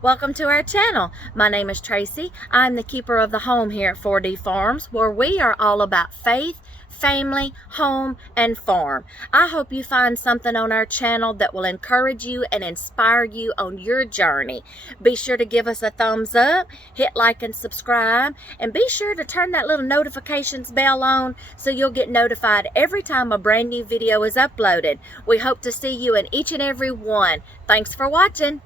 Welcome to our channel. My name is Tracy. I'm the keeper of the home here at 4D Farms, where we are all about faith, family, home, and farm. I hope you find something on our channel that will encourage you and inspire you on your journey. Be sure to give us a thumbs up, hit like and subscribe, and be sure to turn that little notifications bell on so you'll get notified every time a brand new video is uploaded. We hope to see you in each and every one. Thanks for watching.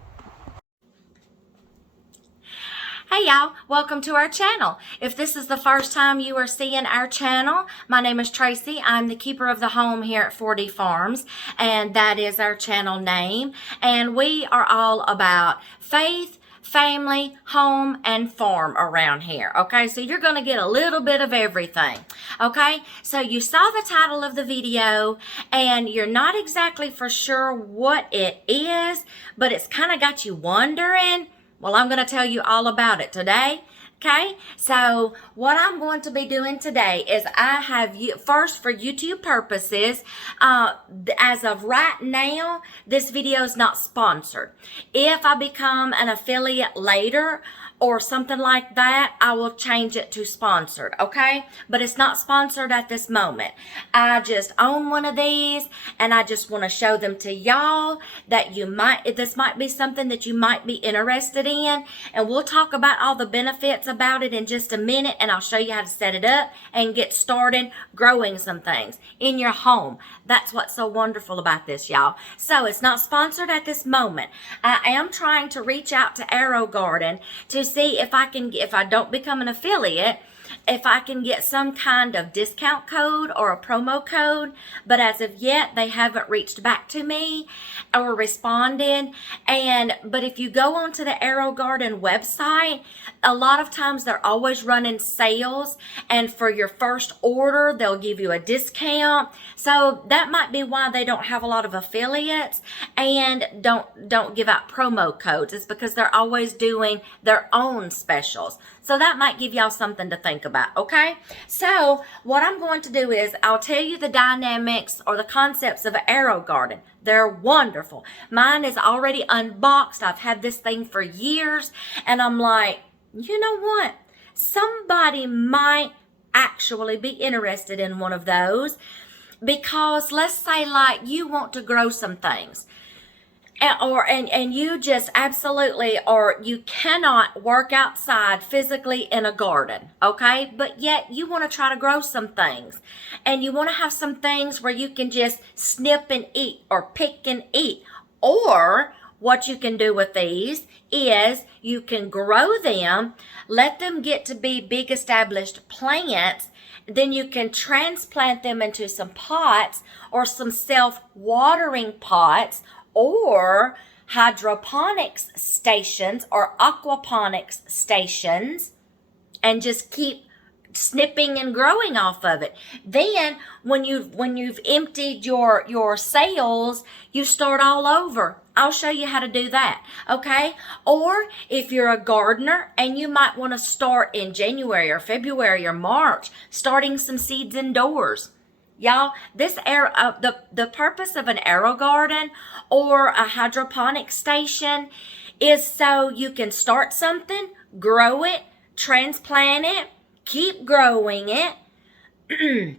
Hey y'all, welcome to our channel. If this is the first time you are seeing our channel, my name is Tracy. I'm the keeper of the home here at 4D Farms, and that is our channel name. And we are all about faith, family, home, and farm around here. Okay, so you're going to get a little bit of everything. Okay, so you saw the title of the video and you're not exactly for sure what it is, but it's kind of got you wondering. Well, I'm going to tell you all about it today. Okay, so what I'm going to be doing today is I have you first for YouTube purposes. As of right now, this video is not sponsored. If I become an affiliate later or something like that, I will change it to sponsored, okay? But it's not sponsored at this moment. I just own one of these, and I just want to show them to y'all that this might be something that you might be interested in, and we'll talk about all the benefits about it in just a minute, and I'll show you how to set it up and get started growing some things in your home. That's what's so wonderful about this, y'all. So it's not sponsored at this moment. I am trying to reach out to AeroGarden to see if I don't become an affiliate, if I can get some kind of discount code or a promo code, but as of yet, they haven't reached back to me or responded. But if you go onto the AeroGarden website, a lot of times they're always running sales, and for your first order, they'll give you a discount. So that might be why they don't have a lot of affiliates and don't give out promo codes. It's because they're always doing their own specials. So that might give y'all something to think about, okay? So what I'm going to do is I'll tell you the dynamics or the concepts of an AeroGarden. They're wonderful. Mine is already unboxed. I've had this thing for years, and I'm like, you know what? Somebody might actually be interested in one of those, because let's say like you want to grow some things. And you just absolutely, or you cannot work outside physically in a garden, okay? But yet you want to try to grow some things, and you want to have some things where you can just snip and eat or pick and eat. Or what you can do with these is you can grow them, let them get to be big established plants, then you can transplant them into some pots or some self-watering pots, or hydroponics stations or aquaponics stations, and just keep snipping and growing off of it. Then when you've emptied your cells, you start all over. I'll show you how to do that, okay? Or if you're a gardener and you might want to start in January or February or March, starting some seeds indoors. Y'all, the purpose of an AeroGarden or a hydroponic station is so you can start something, grow it, transplant it, keep growing it,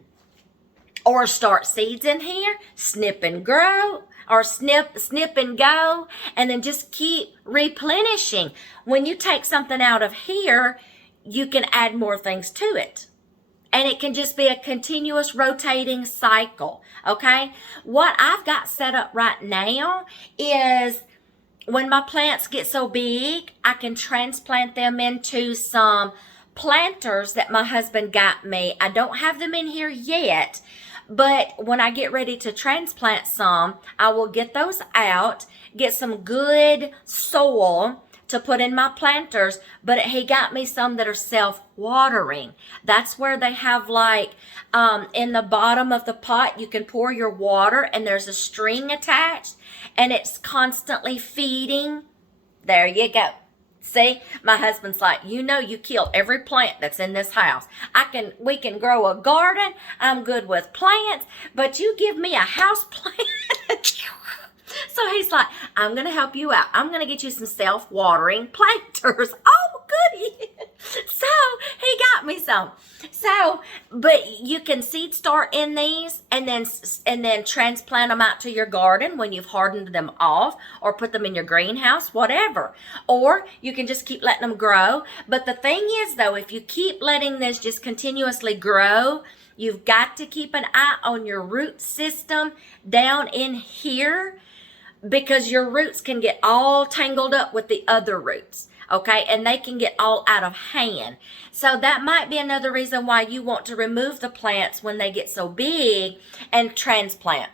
or start seeds in here, snip and grow, or snip and go, and then just keep replenishing. When you take something out of here, you can add more things to it. And it can just be a continuous rotating cycle, okay? What I've got set up right now is when my plants get so big, I can transplant them into some planters that my husband got me. I don't have them in here yet, but when I get ready to transplant some, I will get those out, get some good soil to put in my planters, but he got me some that are self-watering. That's where they have like, in the bottom of the pot, you can pour your water and there's a string attached and it's constantly feeding. There you go. See, my husband's like, you know, you kill every plant that's in this house. We can grow a garden. I'm good with plants, but you give me a house plant. So he's like, I'm going to help you out. I'm going to get you some self-watering planters. Oh, goody. So, he got me some. So, but you can seed start in these and then transplant them out to your garden when you've hardened them off, or put them in your greenhouse, whatever. Or you can just keep letting them grow. But the thing is, though, if you keep letting this just continuously grow, you've got to keep an eye on your root system down in here, because your roots can get all tangled up with the other roots. Okay, and they can get all out of hand. So that might be another reason why you want to remove the plants when they get so big and transplant.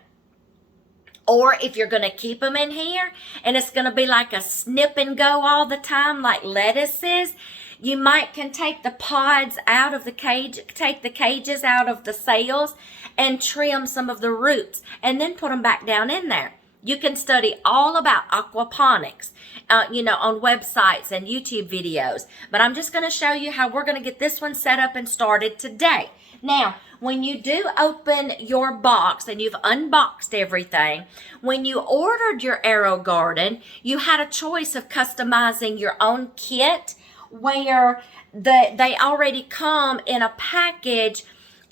Or if you're going to keep them in here and it's going to be like a snip and go all the time, like lettuces, you might can take the pods out of the cage, take the cages out of the cells and trim some of the roots and then put them back down in there. You can study all about aquaponics, on websites and YouTube videos. But I'm just going to show you how we're going to get this one set up and started today. Now, when you do open your box and you've unboxed everything, when you ordered your AeroGarden, you had a choice of customizing your own kit, where they already come in a package,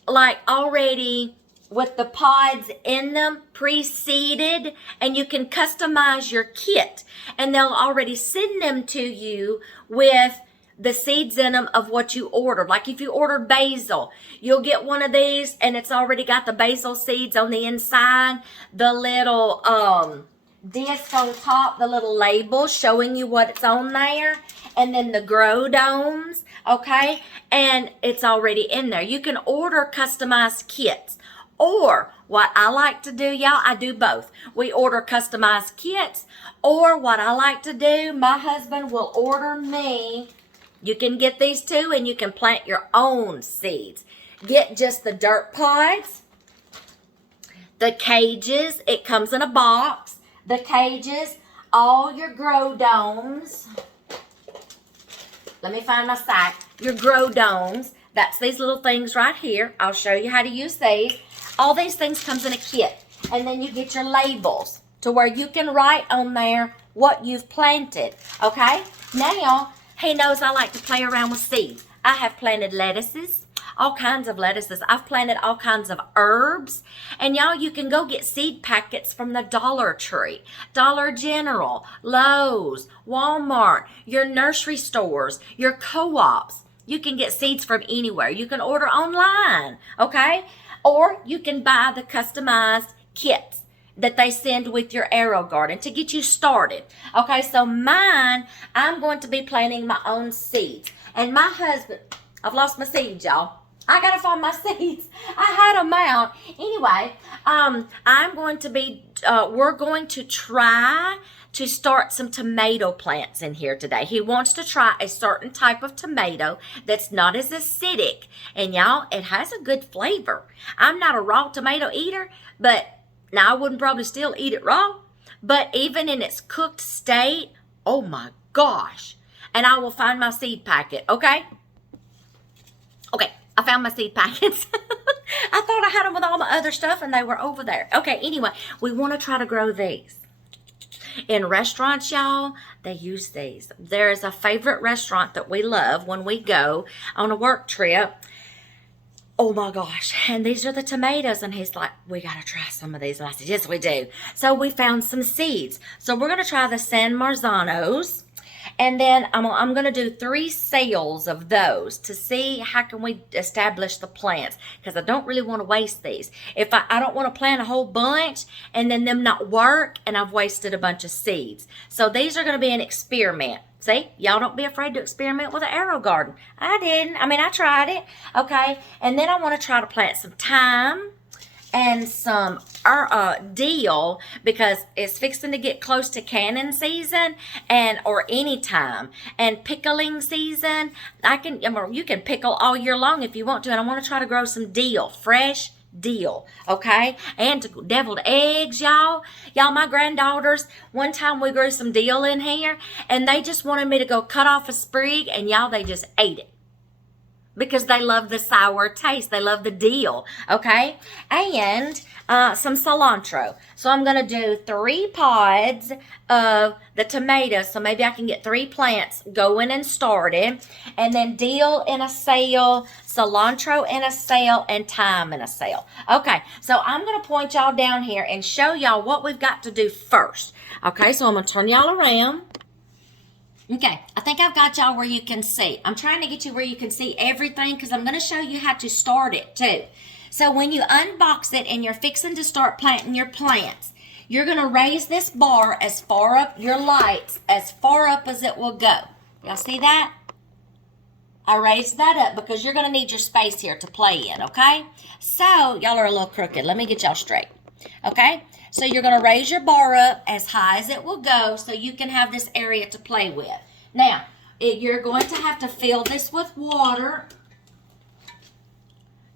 like already with the pods in them, pre-seeded, and you can customize your kit, and they'll already send them to you with the seeds in them of what you ordered. Like if you ordered basil, you'll get one of these and it's already got the basil seeds on the inside, the little disc on top, the little label showing you what's on there, and then the grow domes, okay, and it's already in there. You can order customized kits. Or what I like to do, y'all, I do both. We order customized kits, or what I like to do, my husband will order me. You can get these too, and you can plant your own seeds. Get just the dirt pods, the cages. It comes in a box. The cages, all your grow domes. Let me find my sack. Your grow domes. That's these little things right here. I'll show you how to use these. All these things comes in a kit. And then you get your labels to where you can write on there what you've planted. Okay? Now, he knows I like to play around with seeds. I have planted lettuces, all kinds of lettuces. I've planted all kinds of herbs. And y'all, you can go get seed packets from the Dollar Tree, Dollar General, Lowe's, Walmart, your nursery stores, your co-ops. You can get seeds from anywhere. You can order online, okay? Or you can buy the customized kits that they send with your AeroGarden to get you started. Okay, so mine, I'm going to be planting my own seeds. And my husband, I've lost my seeds, y'all. I gotta find my seeds. I had them out. Anyway, I'm going to be, we're going to try to start some tomato plants in here today. He wants to try a certain type of tomato that's not as acidic. And y'all, it has a good flavor. I'm not a raw tomato eater, but now I wouldn't probably still eat it raw. But even in its cooked state, oh my gosh. And I will find my seed packet, okay? Okay, I found my seed packets. I thought I had them with all my other stuff and they were over there. Okay, anyway, we want to try to grow these. In restaurants, y'all, they use these. There's a favorite restaurant that we love when we go on a work trip. Oh my gosh. And these are the tomatoes. And he's like, we got to try some of these. And I said, yes, we do. So we found some seeds. So we're going to try the San Marzanos. And then I'm going to do 3 sales of those to see how can we establish the plants. Because I don't really want to waste these. If I don't want to plant a whole bunch and then them not work and I've wasted a bunch of seeds. So these are going to be an experiment. See, y'all don't be afraid to experiment with an AeroGarden. I didn't. I mean, I tried it. Okay. And then I want to try to plant some thyme and some dill, because it's fixing to get close to canning season or any time, and pickling season. You can pickle all year long if you want to, and I want to try to grow some dill, fresh dill, okay? And deviled eggs, y'all. My granddaughters, one time we grew some dill in here, and they just wanted me to go cut off a sprig, and y'all, they just ate it. because they love the sour taste. They love the dill, okay? And some cilantro. So I'm going to do 3 pods of the tomatoes. So maybe I can get 3 plants going and started. And then dill in a cell, cilantro in a cell, and thyme in a cell. Okay, so I'm going to point y'all down here and show y'all what we've got to do first. Okay, so I'm going to turn y'all around. Okay, I think I've got y'all where you can see. I'm trying to get you where you can see everything because I'm going to show you how to start it too. So when you unbox it and you're fixing to start planting your plants, you're going to raise this bar as far up, your lights, as far up as it will go. Y'all see that? I raised that up because you're going to need your space here to play in, okay? So, y'all are a little crooked. Let me get y'all straight, okay? So you're going to raise your bar up as high as it will go so you can have this area to play with. Now, you're going to have to fill this with water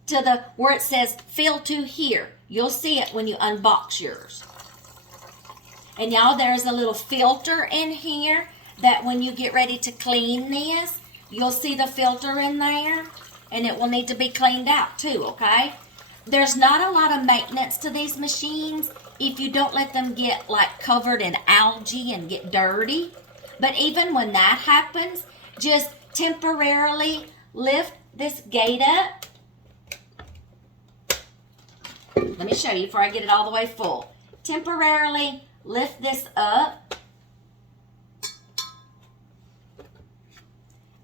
to where it says fill to here. You'll see it when you unbox yours. And y'all, there's a little filter in here that when you get ready to clean this, you'll see the filter in there and it will need to be cleaned out too, okay? There's not a lot of maintenance to these machines if you don't let them get like covered in algae and get dirty. But even when that happens, just temporarily lift this gate up. Let me show you before I get it all the way full. Temporarily lift this up.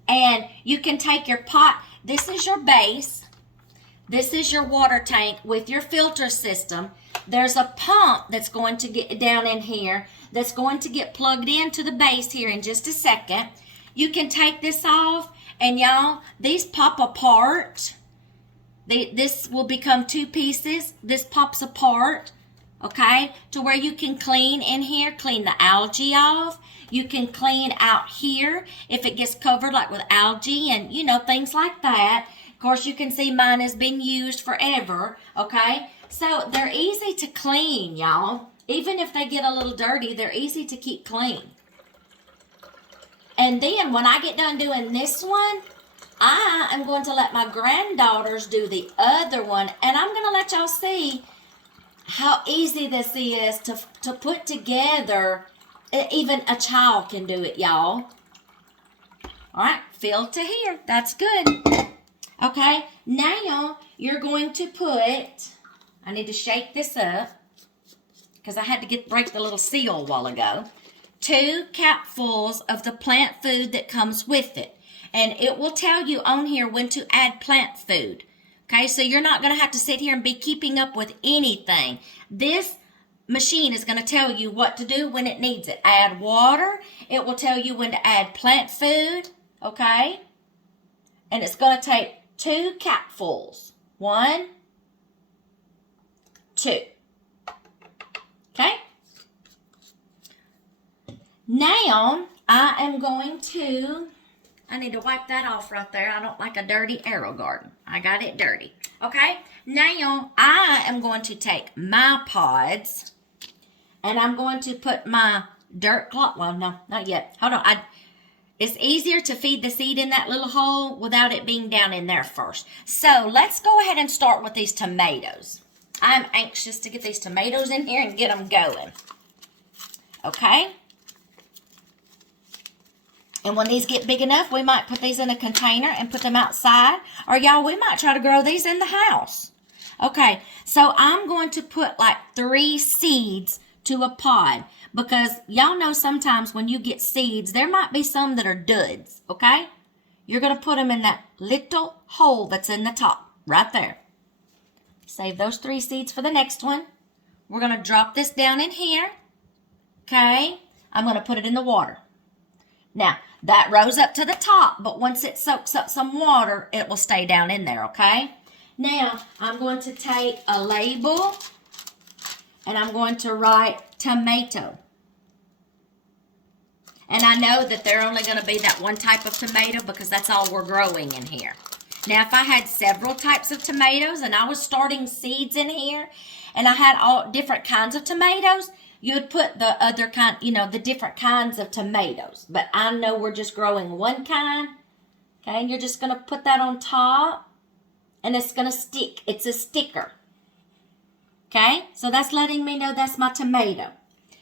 And you can take your pot. This is your base. This is your water tank with your filter system. There's a pump that's going to get down in here that's going to get plugged into the base here in just a second. You can take this off and y'all, these pop apart. This will become 2 pieces. This pops apart, okay, to where you can clean in here, clean the algae off. You can clean out here if it gets covered like with algae and, you know, things like that. Of course, you can see mine has been used forever, okay? So they're easy to clean, y'all. Even if they get a little dirty, they're easy to keep clean. And then when I get done doing this one, I am going to let my granddaughters do the other one. And I'm going to let y'all see how easy this is to put together. Even a child can do it, y'all. All right, fill to here. That's good. Okay, now you're going to put, I need to shake this up because I had to break the little seal a while ago. 2 capfuls of the plant food that comes with it. And it will tell you on here when to add plant food. Okay, so you're not going to have to sit here and be keeping up with anything. This machine is going to tell you what to do when it needs it. Add water. It will tell you when to add plant food. Okay, and it's going to take 2 capfuls. 1, 2. Okay. Now, I need to wipe that off right there. I don't like a dirty AeroGarden. I got it dirty. Okay. Now, I am going to take my pods and I'm going to put my dirt cloth. Well, no, not yet. Hold on. It's easier to feed the seed in that little hole without it being down in there first. So let's go ahead and start with these tomatoes. I'm anxious to get these tomatoes in here and get them going. Okay. And when these get big enough, we might put these in a container and put them outside. Or y'all, we might try to grow these in the house. Okay, so I'm going to put like 3 seeds to a pod. Because y'all know sometimes when you get seeds, there might be some that are duds, okay? You're going to put them in that little hole that's in the top, right there. Save those 3 seeds for the next one. We're going to drop this down in here, okay? I'm going to put it in the water. Now, that rose up to the top, but once it soaks up some water, it will stay down in there, okay? Now, I'm going to take a label, and I'm going to write tomato. And I know that they're only going to be that one type of tomato because that's all we're growing in here. Now, if I had several types of tomatoes and I was starting seeds in here and I had all different kinds of tomatoes, you would put the other kind, you know, the different kinds of tomatoes. But I know we're just growing one kind. Okay, and you're just going to put that on top, and it's going to stick. It's a sticker. Okay, so that's letting me know that's my tomato.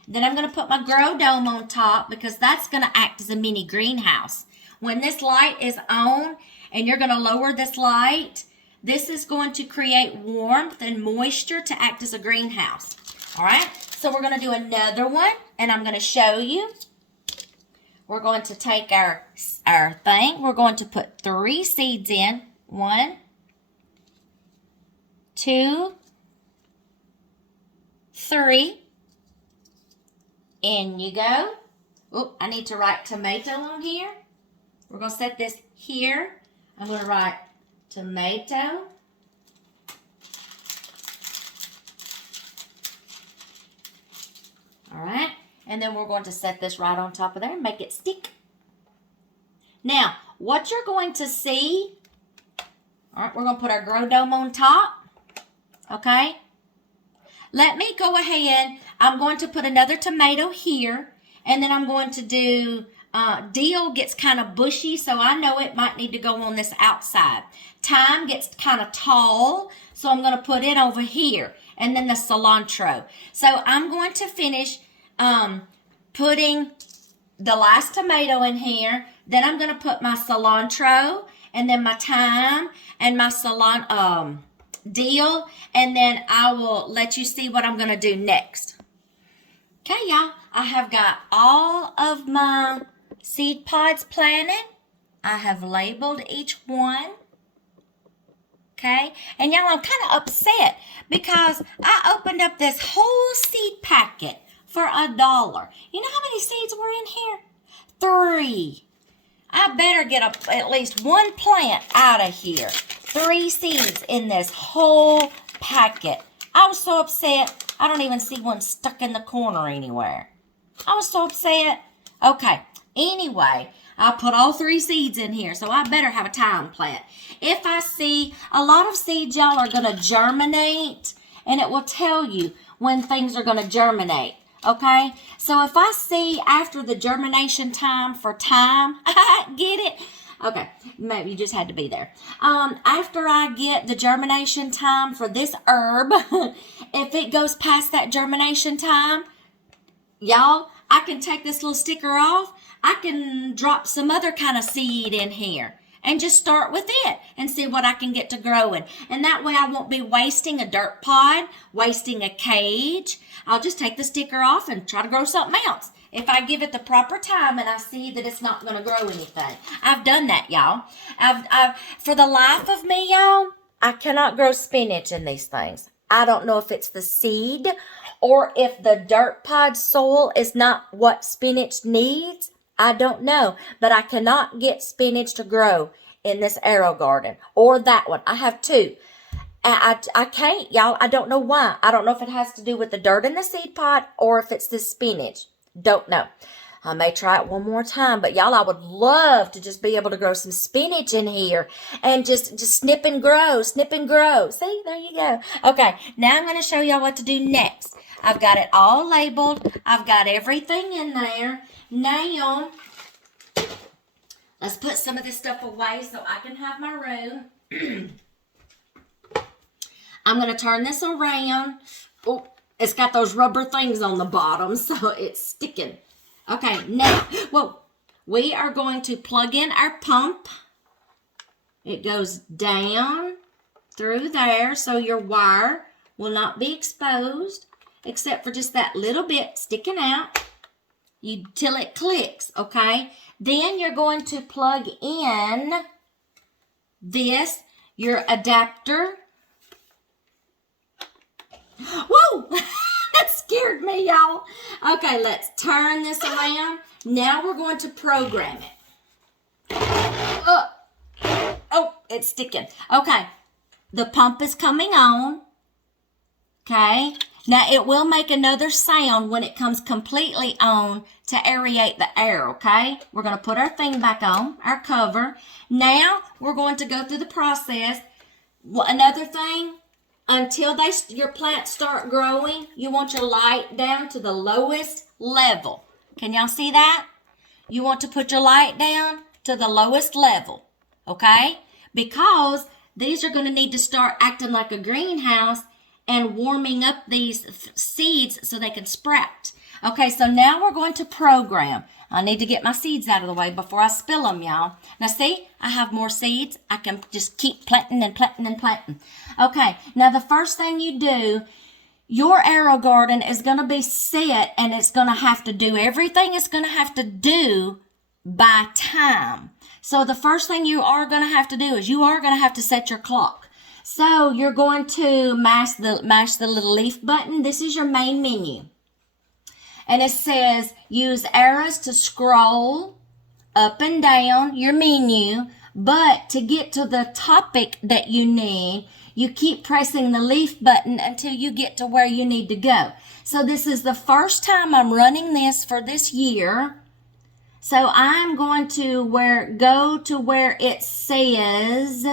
Then I'm going to put my grow dome on top because that's going to act as a mini greenhouse. When this light is on and you're going to lower this light, this is going to create warmth and moisture to act as a greenhouse. All right, so we're going to do another one, and I'm going to show you. We're going to take our thing. We're going to put 3 seeds in. 1, 2, 3. In you go. Oh, I need to write tomato on here. We're going to set this here. I'm going to write tomato. All right. And then we're going to set this right on top of there and make it stick. Now, what you're going to see, all right, we're going to put our grow dome on top. Okay. Let me go ahead. I'm going to put another tomato here. And then I'm going to do, dill gets kind of bushy, so I know it might need to go on this outside. Thyme gets kind of tall, so I'm going to put it over here. And then the cilantro. So I'm going to finish putting the last tomato in here. Then I'm going to put my cilantro and then my thyme and my dill, and then I will let you see what I'm going to do next. Okay, y'all, I have got all of my seed pods planted. I have labeled each one. Okay, and y'all, I'm kind of upset because I opened up this whole seed packet for $1. You know how many seeds were in here? 3. I better get at least 1 plant out of here. 3 seeds in this whole packet. I was so upset. I don't even see one stuck in the corner anywhere. I was so upset. Okay, anyway, I put all 3 seeds in here, so I better have a thyme plant. If I see a lot of seeds, y'all, are going to germinate, and it will tell you when things are going to germinate. Okay, so if I see after the germination time for thyme, get it? Okay, maybe you just had to be there. After I get the germination time for this herb, if it goes past that germination time, y'all, I can take this little sticker off. I can drop some other kind of seed in here and just start with it and see what I can get to growing. And that way I won't be wasting a dirt pod, wasting a cage. I'll just take the sticker off and try to grow something else. If I give it the proper time and I see that it's not going to grow anything. I've done that, y'all. For the life of me, y'all, I cannot grow spinach in these things. I don't know if it's the seed or if the dirt pod soil is not what spinach needs. I don't know, but I cannot get spinach to grow in this AeroGarden or that one. I have 2. I can't, y'all. I don't know why. I don't know if it has to do with the dirt in the seed pot or if it's the spinach. Don't know. I may try it one more time, but y'all, I would love to just be able to grow some spinach in here and just snip and grow, snip and grow. See, there you go. Okay, now I'm going to show y'all what to do next. I've got it all labeled. I've got everything in there. Now, let's put some of this stuff away so I can have my room. I'm going to turn this around. Oh, it's got those rubber things on the bottom, so it's sticking. Okay, now, we are going to plug in our pump. It goes down through there, so your wire will not be exposed, except for just that little bit sticking out till it clicks, okay? Then you're going to plug in this, your adapter. Whoa! That scared me, y'all. Okay, let's turn this around. Now we're going to program it. Oh, it's sticking. Okay, the pump is coming on. Okay, now it will make another sound when it comes completely on to aerate the air, okay? We're going to put our thing back on, our cover. Now we're going to go through the process. Another thing, until your plants start growing, you want your light down to the lowest level. Can y'all see that? You want to put your light down to the lowest level. okay? Because these are going to need to start acting like a greenhouse and warming up these seeds so they can sprout. Okay, so now we're going to program. I need to get my seeds out of the way before I spill them, y'all. Now see, I have more seeds. I can just keep planting and planting and planting. Okay, now the first thing you do, your AeroGarden is going to be set and it's going to have to do everything it's going to have to do by time. So the first thing you are going to have to do is you are going to have to set your clock. So you're going to mash the little leaf button. This is your main menu. And it says use arrows to scroll up and down your menu. But to get to the topic that you need, you keep pressing the leaf button until you get to where you need to go. So this is the first time I'm running this for this year. So I'm going to go to where it says,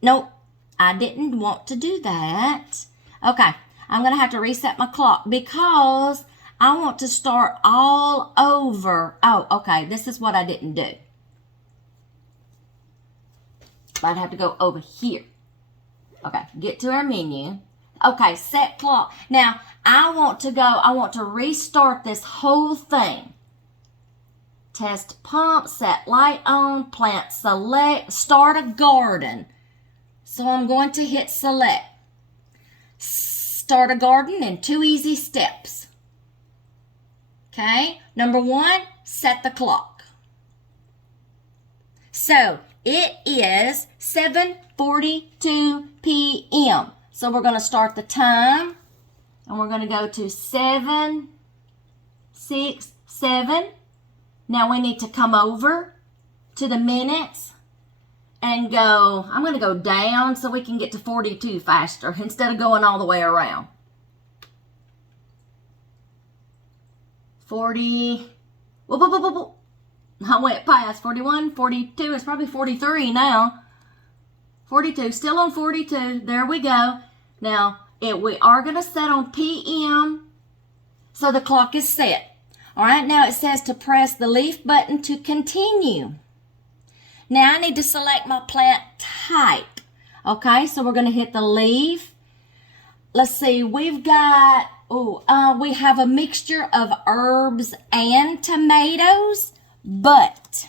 nope, I didn't want to do that. Okay, I'm going to have to reset my clock because I want to start all over. Oh, okay, this is what I didn't do. I'd have to go over here. Okay, get to our menu. Okay, set clock. Now, I want to restart this whole thing. Test pump, set light on, plant select, start a garden. So I'm going to hit select. Start a garden in 2 easy steps. Okay, number 1, set the clock. So it is 7:42 p.m. So we're going to start the time and we're going to go to 7, 6, 7. Now we need to come over to the minutes and go, I'm going to go down so we can get to 42 faster instead of going all the way around. 40, whoop, whoop, whoop, whoop, whoop. I went past 41, 42, it's probably 43 now. 42, still on 42, there we go. Now, we are going to set on PM, so the clock is set. All right, now it says to press the leaf button to continue. Now I need to select my plant type. Okay, so we're going to hit the leaf. Let's see, we've got, we have a mixture of herbs and tomatoes, but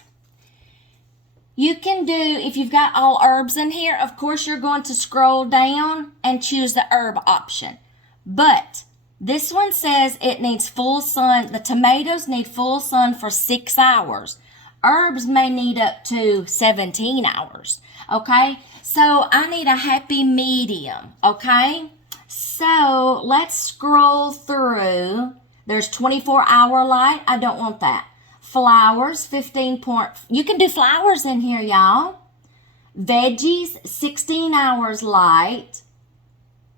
you can do, if you've got all herbs in here, of course you're going to scroll down and choose the herb option. But this one says it needs full sun. The tomatoes need full sun for 6 hours. Herbs may need up to 17 hours. Okay, so I need a happy medium. Okay, so let's scroll through. There's 24-hour light. I don't want that. Flowers, 15 point. You can do flowers in here, y'all. Veggies, 16 hours light.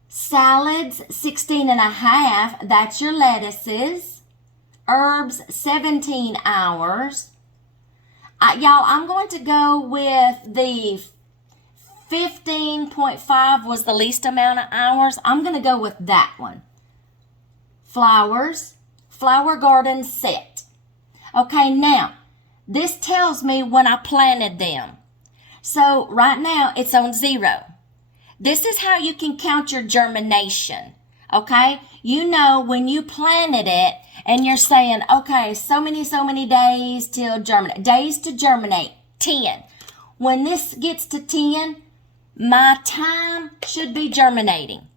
Salads, 16 and a half. That's your lettuces. Herbs, 17 hours. Y'all, I'm going to go with the 15.5 was the least amount of hours. I'm going to go with that one. Flowers, flower garden set. Okay, now, this tells me when I planted them. So right now, it's on 0. This is how you can count your germination, okay? You know when you planted it and you're saying, okay, so many days till germinate. Days to germinate, 10. When this gets to 10, my time should be germinating.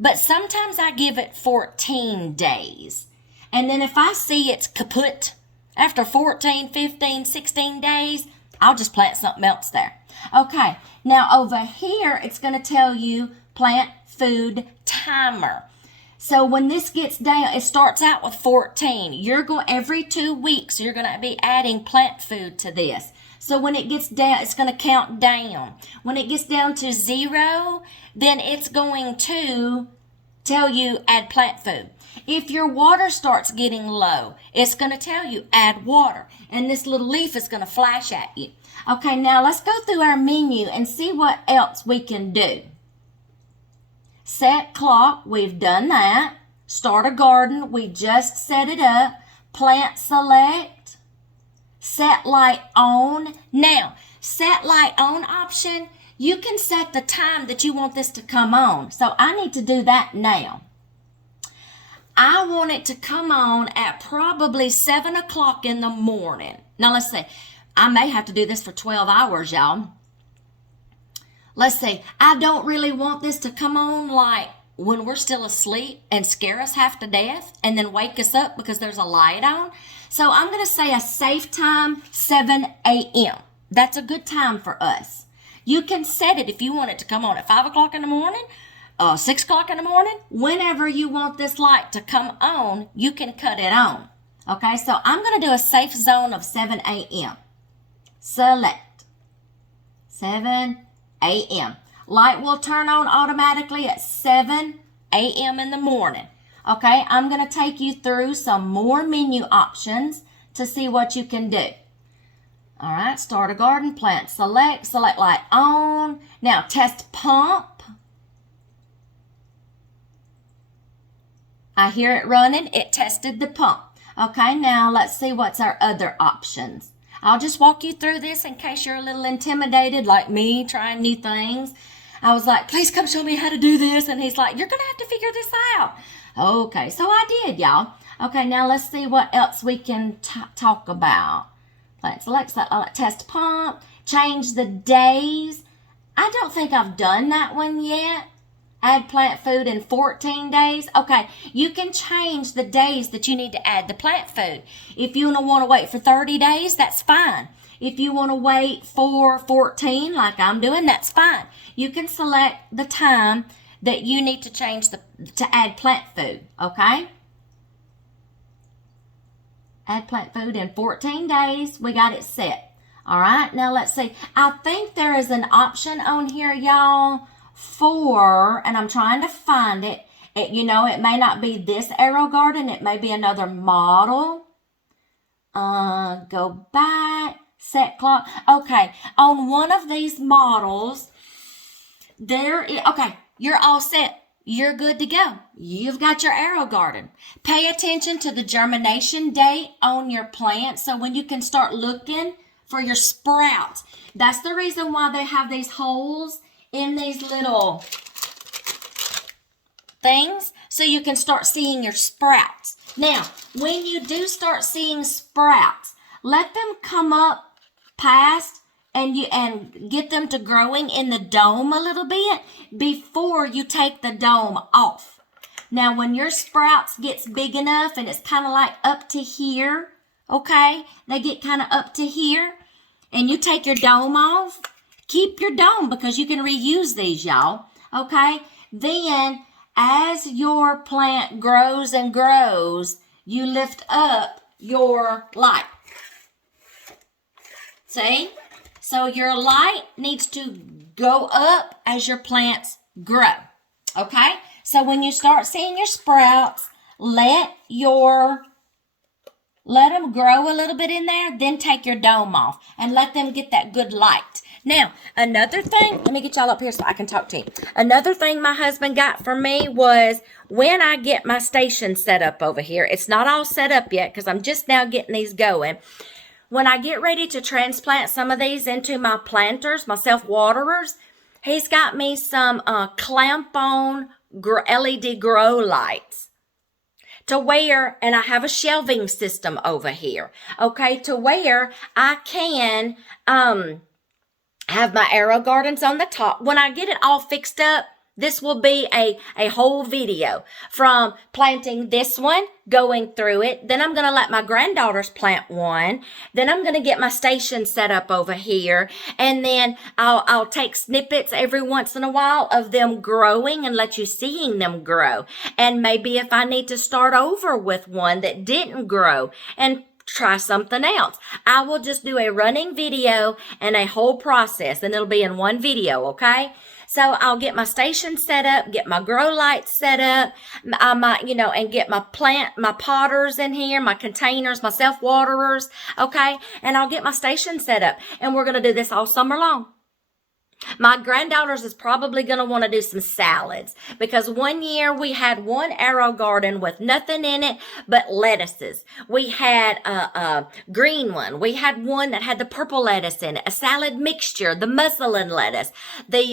But sometimes I give it 14 days. And then if I see it's kaput after 14, 15, 16 days, I'll just plant something else there. Okay, now over here, it's going to tell you plant food timer. So when this gets down, it starts out with 14. You're going every 2 weeks, you're going to be adding plant food to this. So when it gets down, it's going to count down. When it gets down to 0, then it's going to tell you add plant food. If your water starts getting low, it's going to tell you add water. And this little leaf is going to flash at you. Okay, now let's go through our menu and see what else we can do. Set clock, we've done that. Start a garden, we just set it up. Plant select. Set light on. Now, set light on option, you can set the time that you want this to come on. So I need to do that now. I want it to come on at probably 7 o'clock in the morning. Now let's see. I may have to do this for 12 hours, y'all. Let's see. I don't really want this to come on like when we're still asleep and scare us half to death and then wake us up because there's a light on. So I'm going to say a safe time, 7 a.m. That's a good time for us. You can set it if you want it to come on at 5 o'clock in the morning, 6 o'clock in the morning. Whenever you want this light to come on, you can cut it on. Okay, so I'm going to do a safe zone of 7 a.m. Select 7 a.m. Light will turn on automatically at 7 a.m. in the morning. Okay, I'm going to take you through some more menu options to see what you can do. All right, start a garden, plant, select light on. Now, test pump. I hear it running. It tested the pump. Okay, now let's see what's our other options. I'll just walk you through this in case you're a little intimidated like me trying new things. I was like, please come show me how to do this. And he's like, you're going to have to figure this out. Okay, so I did, y'all. Okay, now let's see what else we can talk about. Plant select, test pump, change the days. I don't think I've done that one yet. Add plant food in 14 days. Okay, you can change the days that you need to add the plant food. If you want to wait for 30 days, that's fine. If you want to wait for 14, like I'm doing, that's fine. You can select the time that you need to change to add plant food, okay? Add plant food in 14 days. We got it set. All right, now let's see. I think there is an option on here, y'all, and I'm trying to find it. It may not be this AeroGarden. It may be another model. Go back, set clock. Okay, on one of these models, okay, you're all set. You're good to go. You've got your AeroGarden. Pay attention to the germination date on your plant so when you can start looking for your sprouts. That's the reason why they have these holes in these little things so you can start seeing your sprouts. Now, when you do start seeing sprouts, let them come up past and get them to growing in the dome a little bit before you take the dome off. Now, when your sprouts gets big enough and it's kind of like up to here, okay, they get kind of up to here, and you take your dome off, keep your dome because you can reuse these, y'all, okay? Then, as your plant grows and grows, you lift up your light. See? So your light needs to go up as your plants grow, okay? So when you start seeing your sprouts, let them grow a little bit in there, then take your dome off and let them get that good light. Now, another thing, let me get y'all up here so I can talk to you. Another thing my husband got for me was when I get my station set up over here, it's not all set up yet because I'm just now getting these going. When I get ready to transplant some of these into my planters, my self-waterers, he's got me some clamp-on LED grow lights to where, and I have a shelving system over here, okay, to where I can have my AeroGardens on the top. When I get it all fixed up, this will be a whole video from planting this one, going through it. Then I'm going to let my granddaughters plant one. Then I'm going to get my station set up over here. And then I'll take snippets every once in a while of them growing and let you seeing them grow. And maybe if I need to start over with one that didn't grow and try something else, I will just do a running video and a whole process, and it'll be in one video, okay? So I'll get my station set up, get my grow lights set up, and get my potters in here, my containers, my self-waterers, okay? And I'll get my station set up, and we're going to do this all summer long. My granddaughters is probably going to want to do some salads because one year we had one AeroGarden with nothing in it but lettuces. We had a green one. We had one that had the purple lettuce in it, a salad mixture, the muslin lettuce, the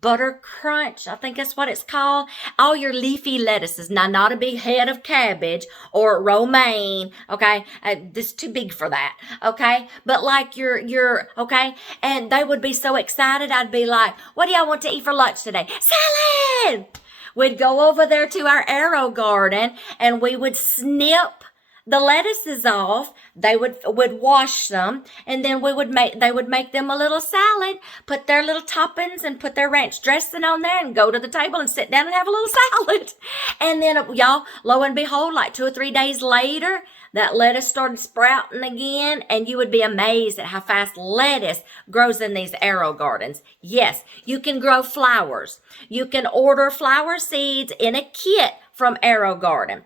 butter crunch, I think that's what it's called. All your leafy lettuces. Now, not a big head of cabbage or romaine, okay? This is too big for that, okay? But like your, okay? And they would be so excited. I'd be like, what do y'all want to eat for lunch today? Salad! We'd go over there to our AeroGarden and we would snip the lettuces off. They would wash them, and then they would make them a little salad, put their little toppings and put their ranch dressing on there and go to the table and sit down and have a little salad. And then y'all, lo and behold, like 2 or 3 days later, that lettuce started sprouting again, and you would be amazed at how fast lettuce grows in these AeroGardens. Yes, you can grow flowers. You can order flower seeds in a kit from AeroGarden.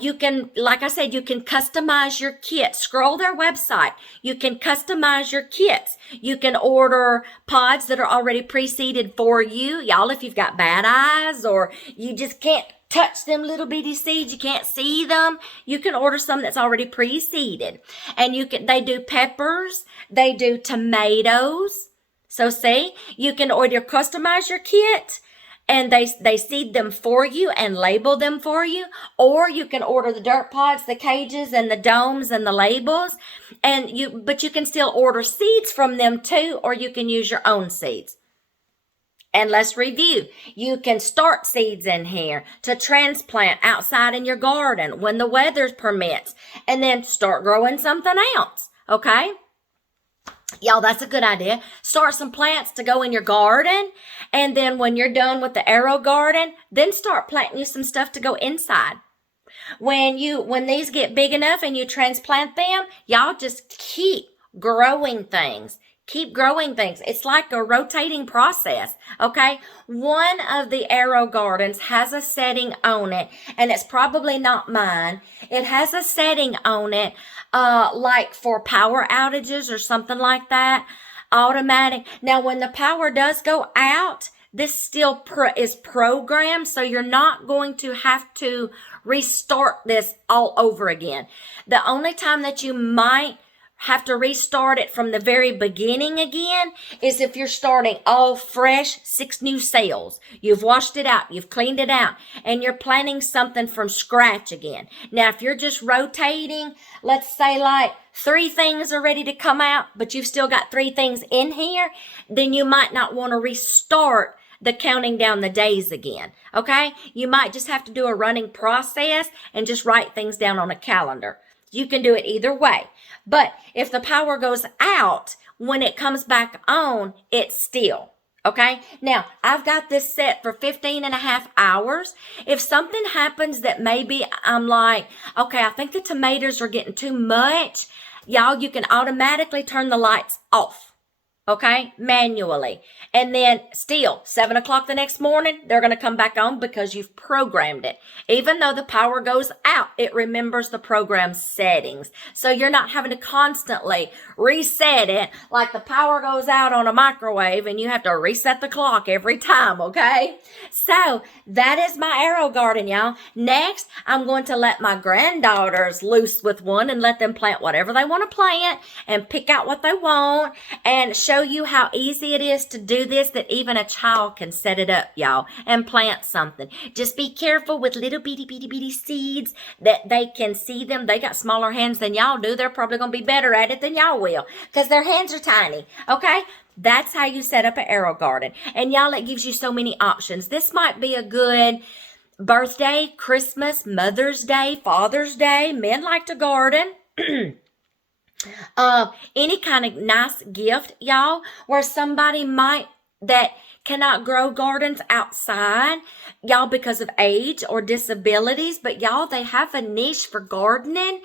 You can, like I said, you can customize your kit. Scroll their website. You can customize your kits. You can order pods that are already pre-seeded for you. Y'all, if you've got bad eyes or you just can't touch them little bitty seeds, you can't see them, you can order some that's already pre-seeded. And they do peppers. They do tomatoes. So see, you can order, customize your kit, and they seed them for you and label them for you. Or you can order the dirt pods, the cages, and the domes and the labels. But you can still order seeds from them too, or you can use your own seeds. And let's review. You can start seeds in here to transplant outside in your garden when the weather permits, and then start growing something else, okay? Y'all, that's a good idea. Start some plants to go in your garden, and then when you're done with the AeroGarden, then start planting you some stuff to go inside. When these get big enough and you transplant them, y'all just keep growing things. Keep growing things. It's like a rotating process, okay? One of the AeroGardens has a setting on it, and it's probably not mine. It has a setting on it, like for power outages or something like that, automatic. Now, when the power does go out, this still is programmed, so you're not going to have to restart this all over again. The only time that you might have to restart it from the very beginning again is if you're starting all fresh, 6 new cells. You've washed it out, you've cleaned it out, and you're planting something from scratch again. Now, if you're just rotating, let's say like 3 things are ready to come out, but you've still got 3 things in here, then you might not want to restart the counting down the days again, okay? You might just have to do a running process and just write things down on a calendar. You can do it either way. But if the power goes out, when it comes back on, it's still, okay? Now, I've got this set for 15 and a half hours. If something happens that maybe I'm like, okay, I think the tomatoes are getting too much, y'all, you can automatically turn the lights off, okay? Manually. And then still, 7 o'clock the next morning, they're going to come back on because you've programmed it. Even though the power goes out, it remembers the program settings. So you're not having to constantly reset it like the power goes out on a microwave and you have to reset the clock every time, okay? So that is my AeroGarden, y'all. Next, I'm going to let my granddaughters loose with one and let them plant whatever they want to plant and pick out what they want and show you how easy it is to do this, that even a child can set it up, y'all, and plant something. Just be careful with little bitty seeds that they can see them. They got smaller hands than y'all do. They're probably going to be better at it than y'all will because their hands are tiny, okay? That's how you set up an AeroGarden. And y'all, it gives you so many options. This might be a good birthday, Christmas, Mother's Day, Father's Day. Men like to garden. Any kind of nice gift, y'all, where somebody that cannot grow gardens outside, y'all, because of age or disabilities, but y'all, they have a niche for gardening,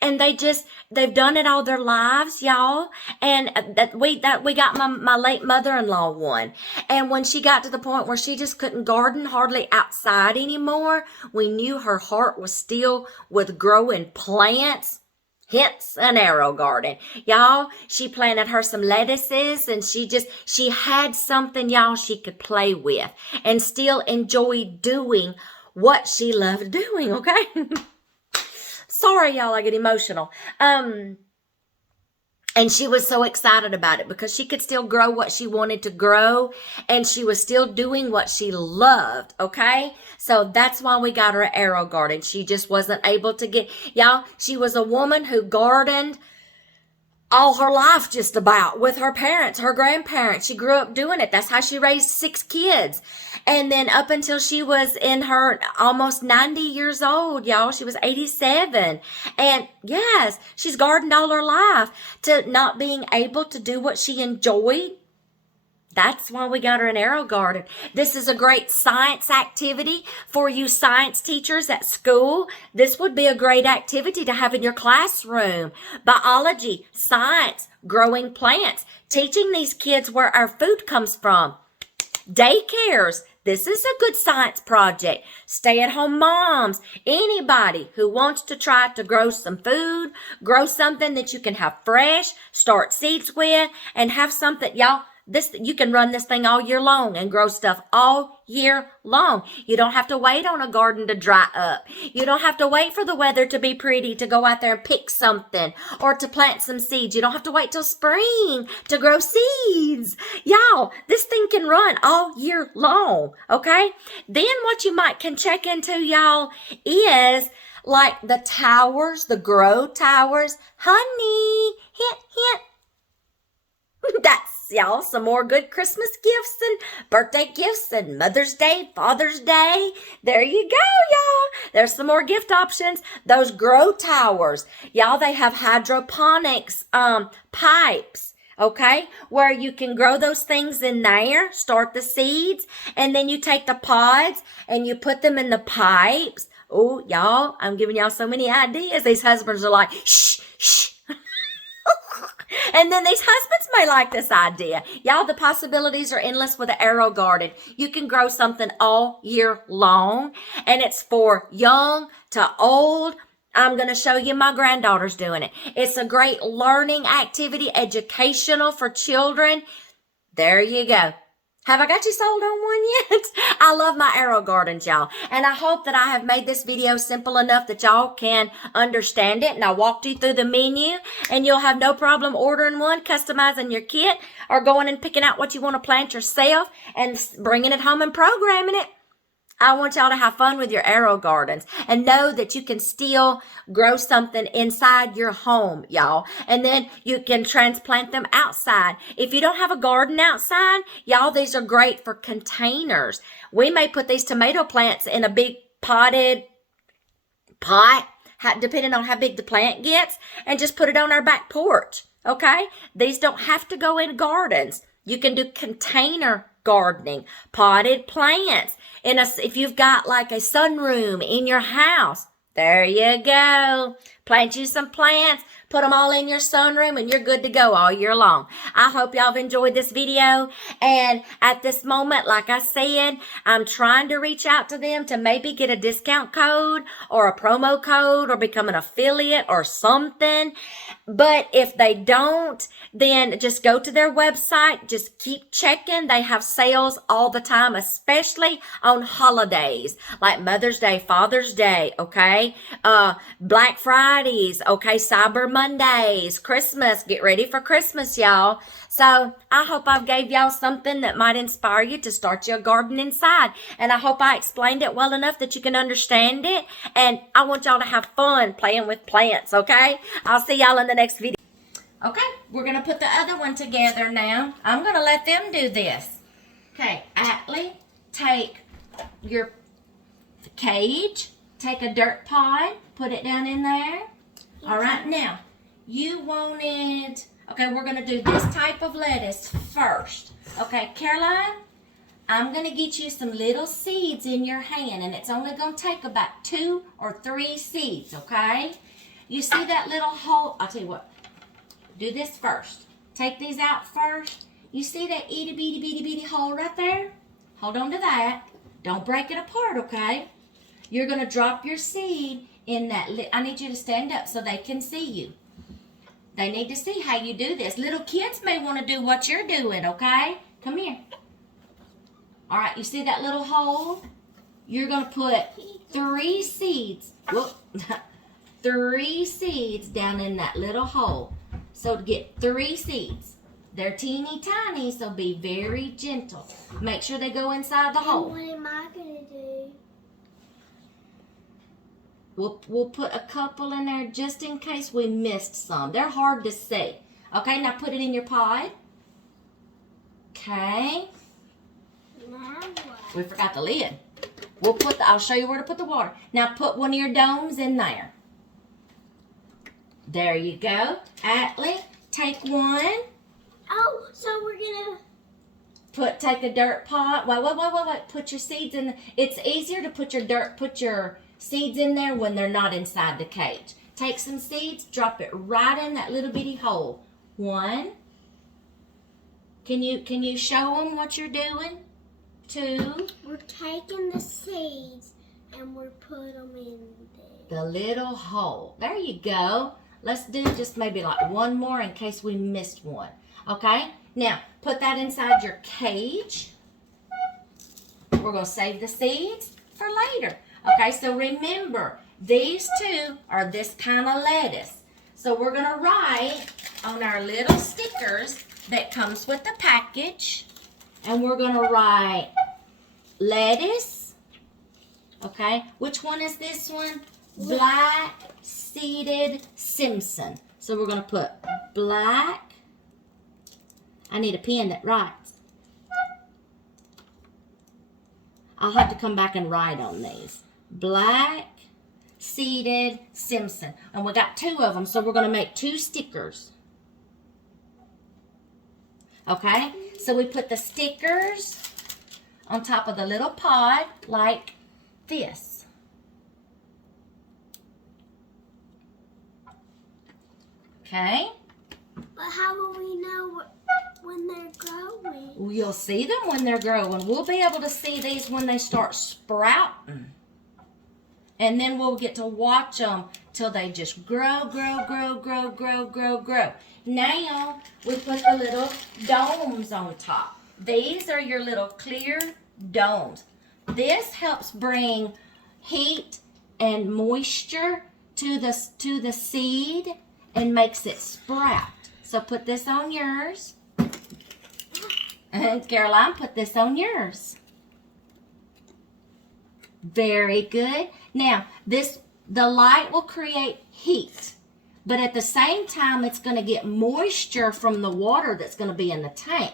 and they've done it all their lives, y'all. And we got my late mother-in-law one, and when she got to the point where she just couldn't garden hardly outside anymore, we knew her heart was still with growing plants. Hence an AeroGarden. Y'all, she planted her some lettuces and she had something, y'all, she could play with and still enjoy doing what she loved doing, okay? Sorry, y'all, I get emotional. And she was so excited about it because she could still grow what she wanted to grow and she was still doing what she loved, okay? So that's why we got her an AeroGarden. She just wasn't able to get, y'all, she was a woman who gardened all her life just about with her parents, her grandparents. She grew up doing it. That's how she raised 6 kids. And then up until she was in her almost 90 years old, y'all, she was 87. And yes, she's gardened all her life to not being able to do what she enjoyed. That's why we got her an AeroGarden. This is a great science activity for you science teachers at school. This would be a great activity to have in your classroom. Biology, science, growing plants, teaching these kids where our food comes from. Daycares. This is a good science project. Stay-at-home moms, anybody who wants to try to grow some food, grow something that you can have fresh, start seeds with, and have something, y'all, you can run this thing all year long and grow stuff all year long. You don't have to wait on a garden to dry up. You don't have to wait for the weather to be pretty to go out there and pick something or to plant some seeds. You don't have to wait till spring to grow seeds. Y'all, this thing can run all year long, okay? Then what you can check into, y'all, is like the towers, the grow towers. Honey, hint, hint. That's, y'all, some more good Christmas gifts and birthday gifts and Mother's Day, Father's Day. There you go, y'all. There's some more gift options. Those grow towers, y'all, they have hydroponics pipes, okay, where you can grow those things in there, start the seeds, and then you take the pods and you put them in the pipes. Oh, y'all, I'm giving y'all so many ideas. These husbands are like, shh, shh. And then these husbands may like this idea. Y'all, the possibilities are endless with the AeroGarden. You can grow something all year long, and it's for young to old. I'm going to show you my granddaughter's doing it. It's a great learning activity, educational for children. There you go. Have I got you sold on one yet? I love my AeroGardens, y'all. And I hope that I have made this video simple enough that y'all can understand it. And I walked you through the menu and you'll have no problem ordering one, customizing your kit, or going and picking out what you want to plant yourself and bringing it home and programming it. I want y'all to have fun with your AeroGardens and know that you can still grow something inside your home, y'all. And then you can transplant them outside. If you don't have a garden outside, y'all, these are great for containers. We may put these tomato plants in a big potted pot, depending on how big the plant gets, and just put it on our back porch, okay? These don't have to go in gardens. You can do container gardening, potted plants. If you've got like a sunroom in your house, there you go. Plant you some plants, put them all in your sunroom, and you're good to go all year long. I hope y'all have enjoyed this video. And at this moment, like I said, I'm trying to reach out to them to maybe get a discount code or a promo code or become an affiliate or something. But if they don't, then just go to their website. Just keep checking. They have sales all the time, especially on holidays like Mother's Day, Father's Day, okay? Black Fridays, okay? Cyber Mondays, Christmas. Get ready for Christmas, y'all. So I hope I've gave y'all something that might inspire you to start your garden inside. And I hope I explained it well enough that you can understand it. And I want y'all to have fun playing with plants, okay? I'll see y'all in the next video. Okay, we're going to put the other one together now. I'm going to let them do this. Okay, Atlee, take your cage, take a dirt pod, put it down in there. All right, now, you wanted, okay, we're going to do this type of lettuce first. Okay, Caroline, I'm going to get you some little seeds in your hand, and it's only going to take about 2 or 3 seeds, okay? You see that little hole? I'll tell you what. Do this first. Take these out first. You see that itty bitty bitty bitty hole right there? Hold on to that. Don't break it apart, okay? You're going to drop your seed in that. I need you to stand up so they can see you. They need to see how you do this. Little kids may want to do what you're doing, okay? Come here. All right, you see that little hole? You're going to put 3 seeds. Whoop. 3 seeds down in that little hole. So to get 3 seeds. They're teeny tiny, so be very gentle. Make sure they go inside the hole. What am I going to do? We'll put a couple in there just in case we missed some. They're hard to see. Okay, now put it in your pod. Okay. Now what? We forgot the lid. I'll show you where to put the water. Now put one of your domes in there. There you go. Atlee, take one. Oh, so we're gonna Take a dirt pot. Wait. Put your seeds in. It's easier to put your seeds in there when they're not inside the cage. Take some seeds, drop it right in that little bitty hole. 1. Can you show them what you're doing? 2. We're taking the seeds and we're putting them in there. The little hole. There you go. Let's do just maybe like one more in case we missed one. Okay? Now, put that inside your cage. We're going to save the seeds for later. Okay, so remember, these 2 are this kind of lettuce. So we're going to write on our little stickers that comes with the package. And we're going to write lettuce. Okay, which one is this one? Black seeded Simpson. So we're going to put black. I need a pen that writes. I'll have to come back and write on these. Black seeded Simpson. And we got 2 of them, so we're going to make 2 stickers. Okay, so we put the stickers on top of the little pod like this. Okay. But how will we know when they're growing? You'll see them when they're growing. We'll be able to see these when they start sprouting. And then we'll get to watch them till they just grow. Now, we put the little domes on top. These are your little clear domes. This helps bring heat and moisture to the seed and makes it sprout. So put this on yours. And Caroline, put this on yours. Very good. Now, the light will create heat, but at the same time, it's going to get moisture from the water that's going to be in the tank.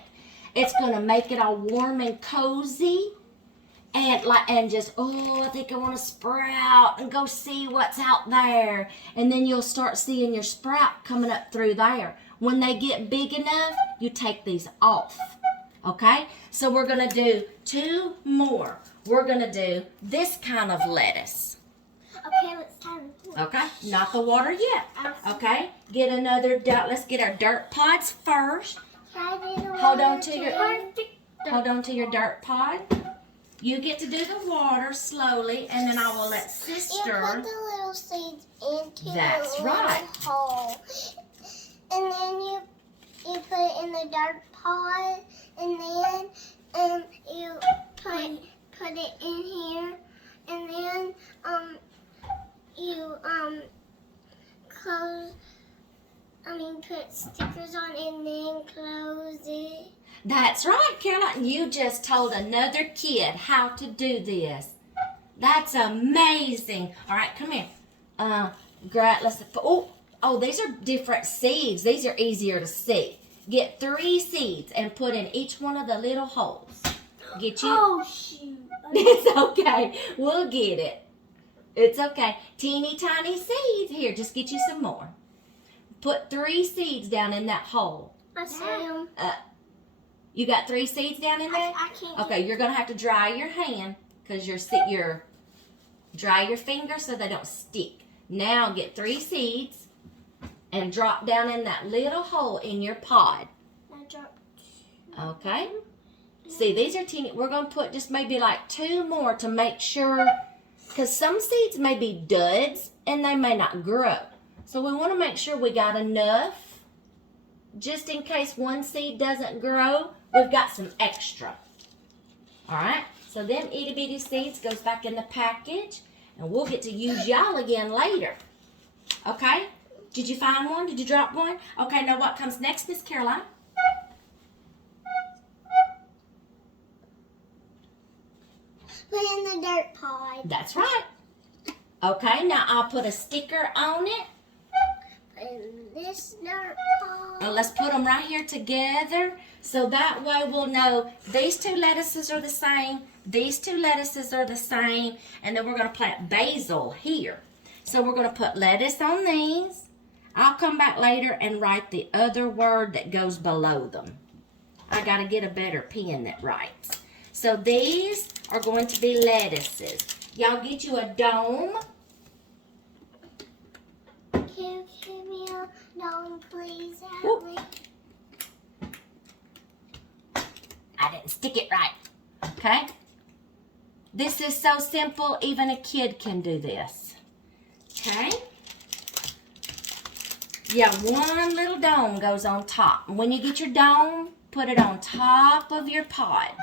It's going to make it all warm and cozy, and just, oh, I think I want to sprout and go see what's out there. And then you'll start seeing your sprout coming up through there. When they get big enough, you take these off. Okay? So we're going to do 2 more. We're going to do this kind of lettuce. Okay, let's time. Okay? Not the water yet. Okay? Get another dirt. Let's get our dirt pods first. Hold on to your dirt pod. You get to do the water slowly, and then I will let sister. You put the little seeds into That's the right. little hole, and then you put it in the dirt pot, and then you put it in here, and then you put stickers on it and then close it. That's right, Caroline. You just told another kid how to do this. That's amazing. All right, come here. Great. Oh, these are different seeds. These are easier to see. Get 3 seeds and put in each one of the little holes. Get you? Oh, shoot. It's okay. We'll get it. It's okay. Teeny tiny seeds. Here, just get you some more. Put 3 seeds down in that hole. I see them. You got 3 seeds down in there? I can't. Okay, you're going to have to dry your hand because dry your fingers so they don't stick. Now get 3 seeds and drop down in that little hole in your pod. I dropped 2. Okay. See, these are teeny. We're going to put just maybe like 2 more to make sure, because some seeds may be duds and they may not grow. So we want to make sure we got enough just in case one seed doesn't grow, we've got some extra. All right, so them itty bitty seeds goes back in the package, and we'll get to use y'all again later. Okay, did you find one? Did you drop one? Okay, now what comes next, Miss Caroline? Put in the dirt pod. That's right. Okay, now I'll put a sticker on it. Put in this dirt pod. And let's put them right here together, so that way we'll know these two lettuces are the same, these two lettuces are the same, and then we're going to plant basil here. So we're going to put lettuce on these. I'll come back later and write the other word that goes below them. I got to get a better pen that writes. So these are going to be lettuces. Y'all get you a dome. Give me a dome, please, Ashley. I didn't stick it right. Okay? This is so simple, even a kid can do this. Okay? Yeah, one little dome goes on top. When you get your dome, put it on top of your pot.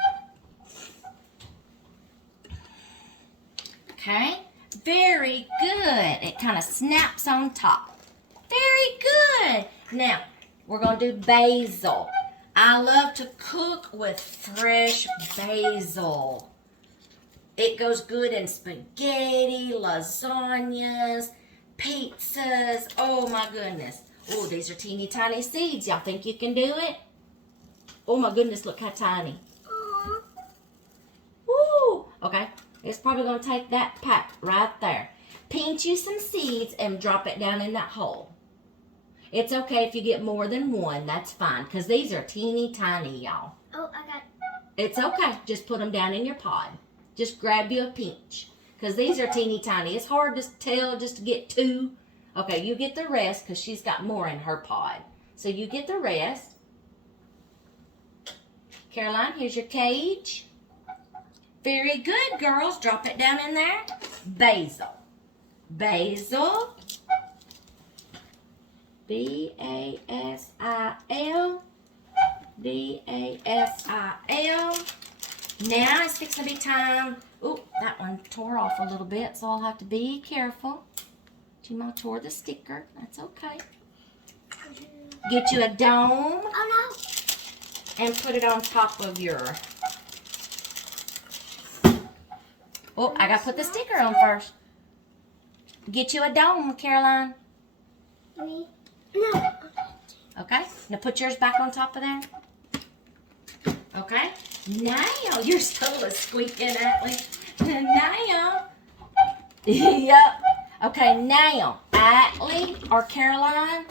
Okay? Very good. It kind of snaps on top. Very good. Now, we're going to do basil. I love to cook with fresh basil. It goes good in spaghetti, lasagnas, pizzas. Oh my goodness. Oh, these are teeny tiny seeds. Y'all think you can do it? Oh my goodness, look how tiny. Aww. Woo! Okay, it's probably going to take that pack right there. Pinch you some seeds and drop it down in that hole. It's okay if you get more than one. That's fine, because these are teeny tiny, y'all. Oh, I got... It's okay. Just put them down in your pod. Just grab you a pinch, because these are teeny tiny. It's hard to tell just to get two. Okay, you get the rest, because she's got more in her pod. So you get the rest. Caroline, here's your cage. Very good, girls. Drop it down in there. Basil. Basil. B-A-S-I-L. B-A-S-I-L. Now it's fixing to be time. Ooh, that one tore off a little bit, so I'll have to be careful. Jima tore the sticker. That's okay. Get you a dome. Oh, no. And put it on top of your... Oh, I got to put the sticker on first. Get you a dome, Caroline. No. Okay, now put yours back on top of there. Okay, now you're still squeaking at me. Now, yep. Okay, now, Atlee or Caroline,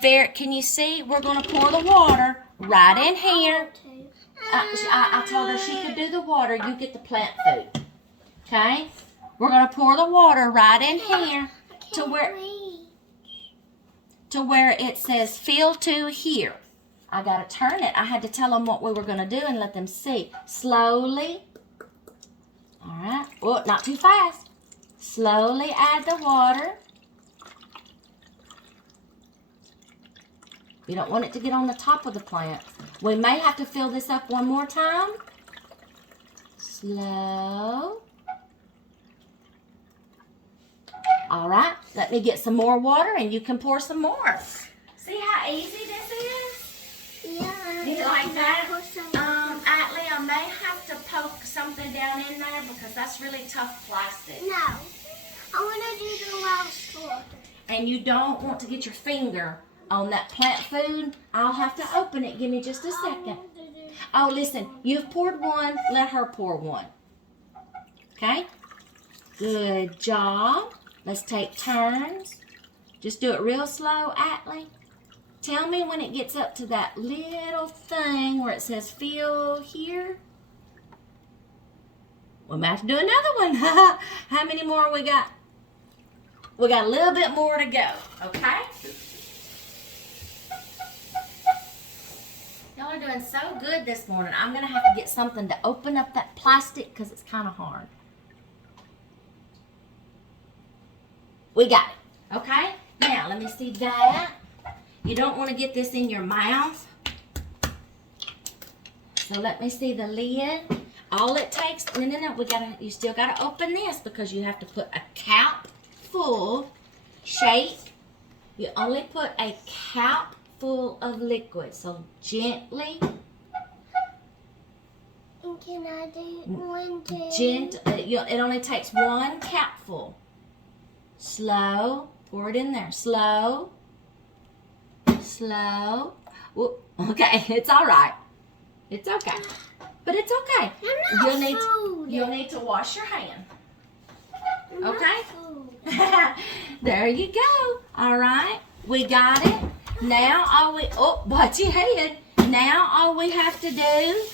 there, can you see? We're going to pour the water right in here. I told her she could do the water. You get the plant food. Okay, we're going to pour the water right in here to where it says fill to here. I got to turn it. I had to tell them what we were going to do and let them see. Slowly. All right. Oh, not too fast. Slowly add the water. You don't want it to get on the top of the plant. We may have to fill this up one more time. Slow. All right. Let me get some more water and you can pour some more. See how easy this is? Yeah. Do you like that? Atlee, I may have to poke something down in there because that's really tough plastic. No. I want to do the last water. And you don't want to get your finger on that plant food. I'll have to open it. Give me just a second. Oh, listen. You've poured one. Let her pour one. Okay? Good job. Let's take turns. Just do it real slow, Atlee. Tell me when it gets up to that little thing where it says fill here. We might have to do another one. How many more we got? We got a little bit more to go, okay? Y'all are doing so good this morning. I'm going to have to get something to open up that plastic because it's kind of hard. We got it, okay? Now, let me see that. You don't want to get this in your mouth. So let me see the lid. All it takes, no, you still gotta open this because you have to put a cap full, shake. You only put a cap full of liquid, so gently. And can I do one too? It only takes one capful. Slow, pour it in there. Slow. Whoop. Okay, it's all right. It's okay. But it's okay. You'll need to wash your hand. Okay? There you go. All right. We got it. Now watch your head. Now all we have to do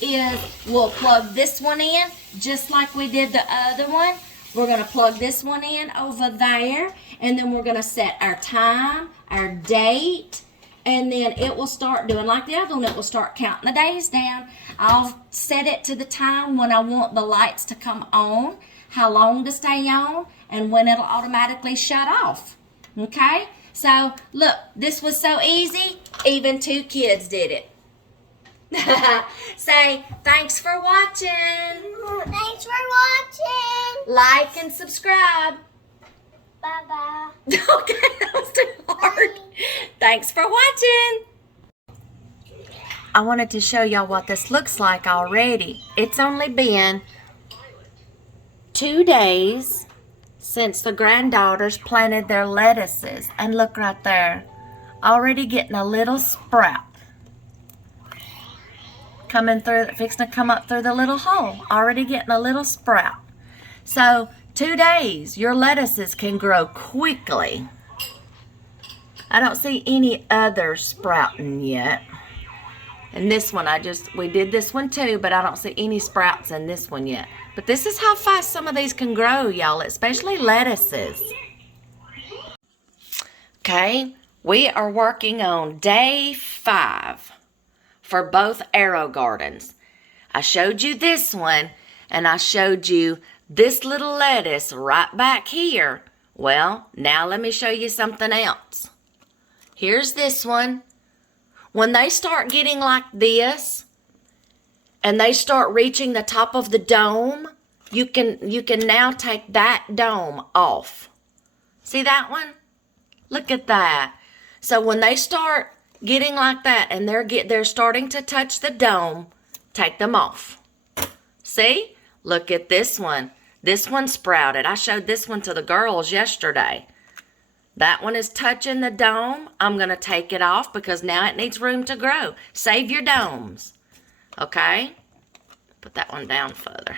is we'll plug this one in just like we did the other one. We're going to plug this one in over there, and then we're going to set our time, our date, and then it will start doing like the other one. It will start counting the days down. I'll set it to the time when I want the lights to come on, how long to stay on, and when it'll automatically shut off. Okay? So, look, this was so easy, even 2 kids did it. Say, thanks for watching. Thanks for watching. Like and subscribe. Bye-bye. Okay, that was too hard. Bye. Thanks for watching. I wanted to show y'all what this looks like already. It's only been 2 days since the granddaughters planted their lettuces. And look right there. Already getting a little sprout. Coming through, fixing to come up through the little hole. Already getting a little sprout. So 2 days, your lettuces can grow quickly. I don't see any others sprouting yet. And this one, we did this one too, but I don't see any sprouts in this one yet. But this is how fast some of these can grow, y'all, especially lettuces. Okay, we are working on day 5 for both AeroGardens. I showed you this one, and I showed you this little lettuce right back here. Well, now let me show you something else. Here's this one. When they start getting like this, and they start reaching the top of the dome, you can now take that dome off. See that one? Look at that. So when they start getting like that and they're starting to touch the dome, take them off. See? Look at this one. This one sprouted. I showed this one to the girls yesterday. That one is touching the dome. I'm going to take it off because now it needs room to grow. Save your domes. Okay? Put that one down further.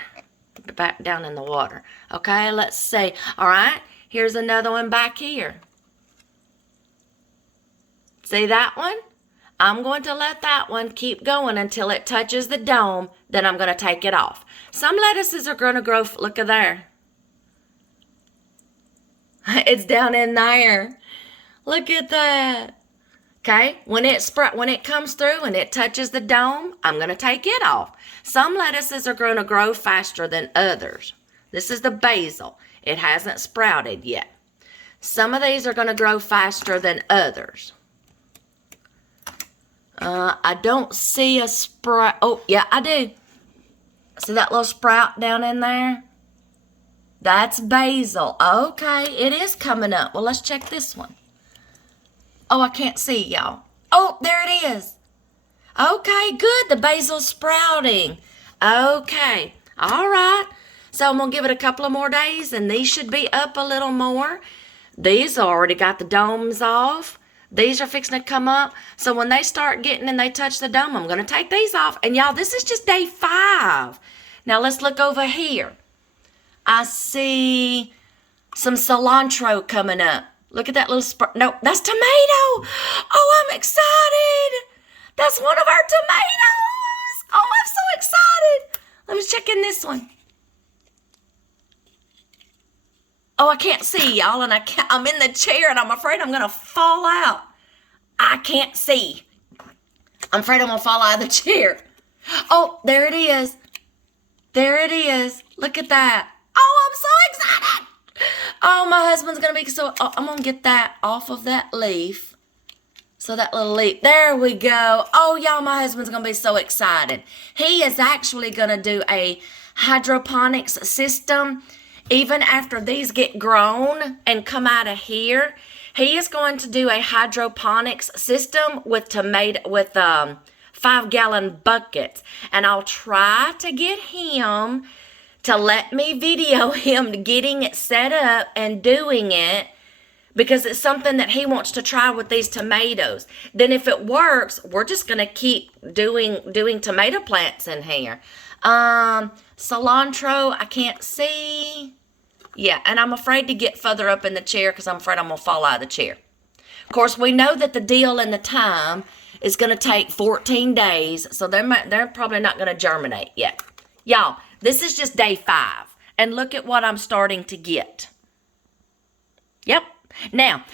Put it back down in the water. Okay, let's see. All right, here's another one back here. See that one? I'm going to let that one keep going until it touches the dome. Then I'm going to take it off. Some lettuces are going to grow. Look at there. It's down in there. Look at that. Okay, when it comes through and it touches the dome, I'm going to take it off. Some lettuces are going to grow faster than others. This is the basil. It hasn't sprouted yet. Some of these are going to grow faster than others. I don't see a sprout. Oh, yeah, I do. See that little sprout down in there? That's basil. Okay, it is coming up. Well, let's check this one. Oh, I can't see, y'all. Oh, there it is. Okay, good. The basil's sprouting. Okay, all right. So I'm going to give it a couple of more days, and these should be up a little more. These already got the domes off. These are fixing to come up. So when they start getting and they touch the dome, I'm going to take these off. And y'all, this is just day 5. Now let's look over here. I see some cilantro coming up. Look at that little no, that's tomato. Oh, I'm excited. That's one of our tomatoes. Oh, I'm so excited. Let me check in this one. Oh, I can't see, y'all, and I'm in the chair, and I'm afraid I'm going to fall out. I can't see. I'm afraid I'm going to fall out of the chair. Oh, there it is. There it is. Look at that. Oh, I'm so excited. Oh, my husband's going to be so... Oh, I'm going to get that off of that leaf. So that little leaf, there we go. Oh, y'all, my husband's going to be so excited. He is actually going to do a hydroponics system. Even after these get grown and come out of here, he is going to do a hydroponics system with 5-gallon buckets. And I'll try to get him to let me video him getting it set up and doing it, because it's something that he wants to try with these tomatoes. Then if it works, we're just going to keep doing tomato plants in here. Cilantro, I can't see. Yeah, and I'm afraid to get further up in the chair because I'm afraid I'm going to fall out of the chair. Of course, we know that the deal and the time is going to take 14 days, so they're probably not going to germinate yet. Y'all, this is just day 5, and look at what I'm starting to get. Yep. Now,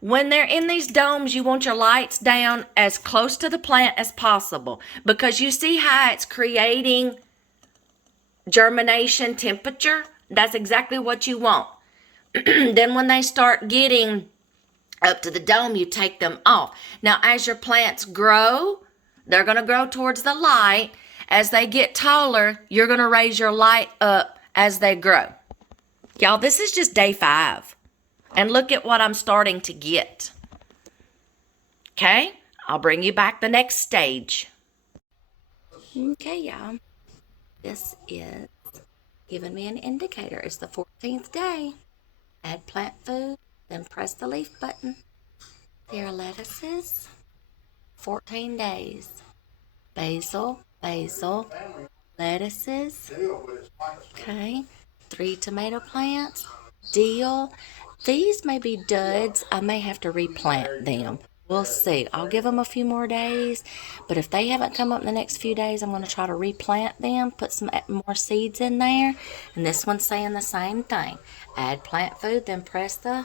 when they're in these domes, you want your lights down as close to the plant as possible, because you see how it's creating germination temperature? That's exactly what you want. Then when they start getting up to the dome, you take them off. Now, as your plants grow, they're going to grow towards the light. As they get taller, you're going to raise your light up as they grow. Y'all, this is just day 5. And look at what I'm starting to get. Okay, I'll bring you back the next stage. Okay, y'all. This is giving me an indicator. It's the 14th day. Add plant food, then press the leaf button. There are lettuces. 14 days. Basil, lettuces. Okay, 3 tomato plants. Dill. These may be duds. I may have to replant them. We'll see. I'll give them a few more days. But if they haven't come up in the next few days, I'm going to try to replant them. Put some more seeds in there. And this one's saying the same thing. Add plant food, then press the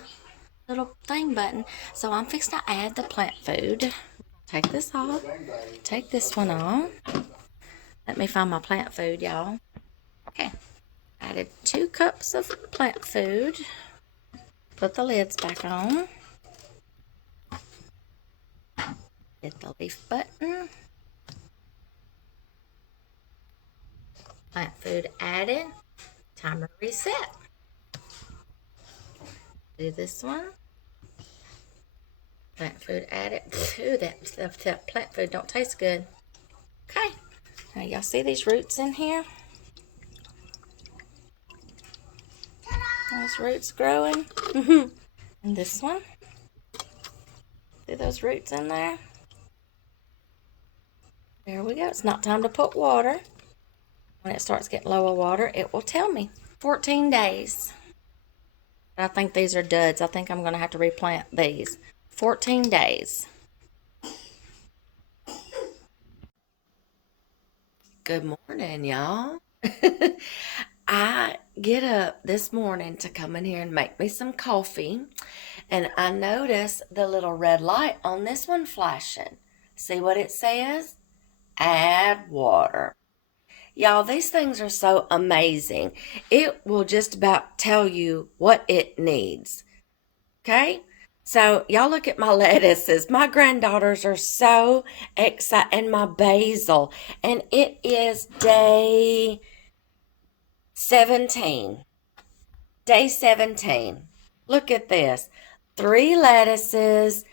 little thing button. So I'm fixing to add the plant food. Take this off. Take this one off. Let me find my plant food, y'all. Okay. Added 2 cups of plant food. Put the lids back on. Hit the leaf button. Plant food added. Timer reset. Do this one. Plant food added. Ooh, that plant food don't taste good. Okay. Now y'all see these roots in here? Those roots growing. And this one. See those roots in there? There we go. It's not time to put water. When it starts getting lower water, it will tell me. 14 days. I think these are duds. I think I'm going to have to replant these. 14 days. Good morning, y'all. I get up this morning to come in here and make me some coffee, and I notice the little red light on this one flashing. See what it says? Add water. Y'all, these things are so amazing. It will just about tell you what it needs. Okay? So, y'all look at my lettuces. My granddaughters are so excited. And my basil. And it is day 17. Day 17. Look at this. 3 lettuces,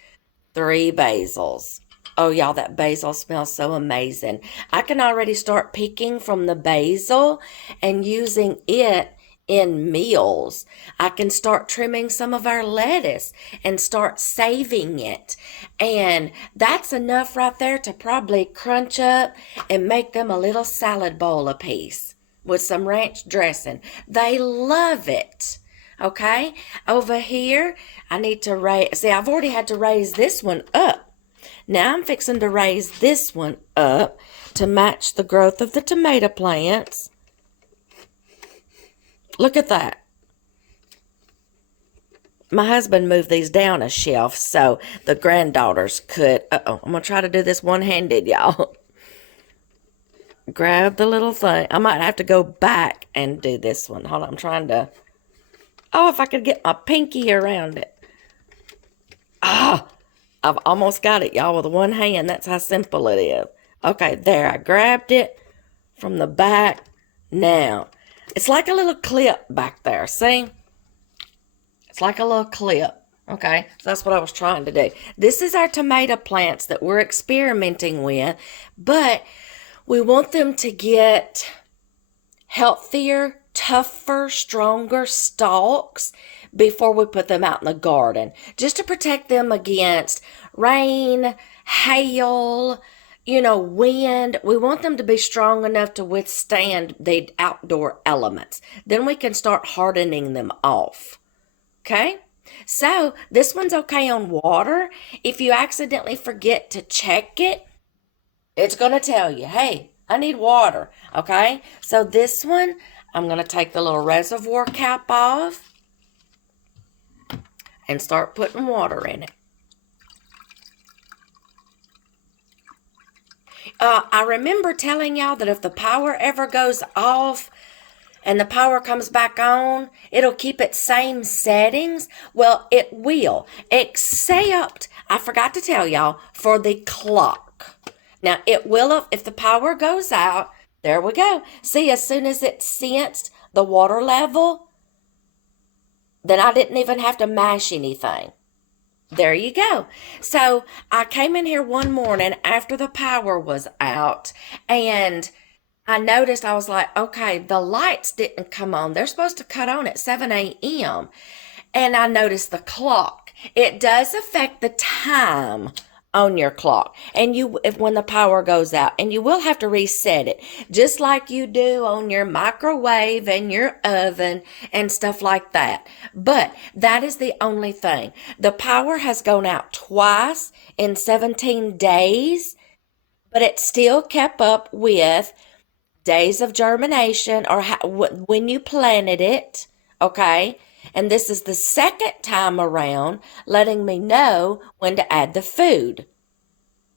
3 basils. Oh, y'all, that basil smells so amazing. I can already start picking from the basil and using it in meals. I can start trimming some of our lettuce and start saving it. And that's enough right there to probably crunch up and make them a little salad bowl apiece with some ranch dressing. They love it. Okay? Over here, I need to raise... See, I've already had to raise this one up. Now I'm fixing to raise this one up to match the growth of the tomato plants. Look at that. My husband moved these down a shelf so the granddaughters could... I'm going to try to do this one-handed, y'all. Grab the little thing. I might have to go back and do this one. Hold on, I'm trying to... Oh, if I could get my pinky around it. Ah, I've almost got it, y'all, with one hand. That's how simple it is. Okay, there. I grabbed it from the back. Now, it's like a little clip back there. See? It's like a little clip. Okay, so that's what I was trying to do. This is our tomato plants that we're experimenting with, but we want them to get healthier, tougher, stronger stalks before we put them out in the garden, just to protect them against rain, hail, wind. We want them to be strong enough to withstand the outdoor elements. Then we can start hardening them off. Okay? So this one's okay on water. If you accidentally forget to check it, it's going to tell you, hey, I need water. Okay? So this one, I'm going to take the little reservoir cap off and start putting water in it. I remember telling y'all that if the power ever goes off and the power comes back on, it'll keep its same settings. Well, it will, except, I forgot to tell y'all, for the clock. Now, it will, if the power goes out, there we go. See, as soon as it sensed the water level, then I didn't even have to mash anything. There you go. So I came in here one morning after the power was out, and I noticed, I was like, okay, the lights didn't come on. They're supposed to cut on at 7 a.m. And I noticed the clock. It does affect the time on your clock, and when the power goes out, and you will have to reset it, just like you do on your microwave and your oven and stuff like that. But that is the only thing. The power has gone out twice in 17 days, but it still kept up with days of germination, or when you planted it, okay? And this is the second time around letting me know when to add the food.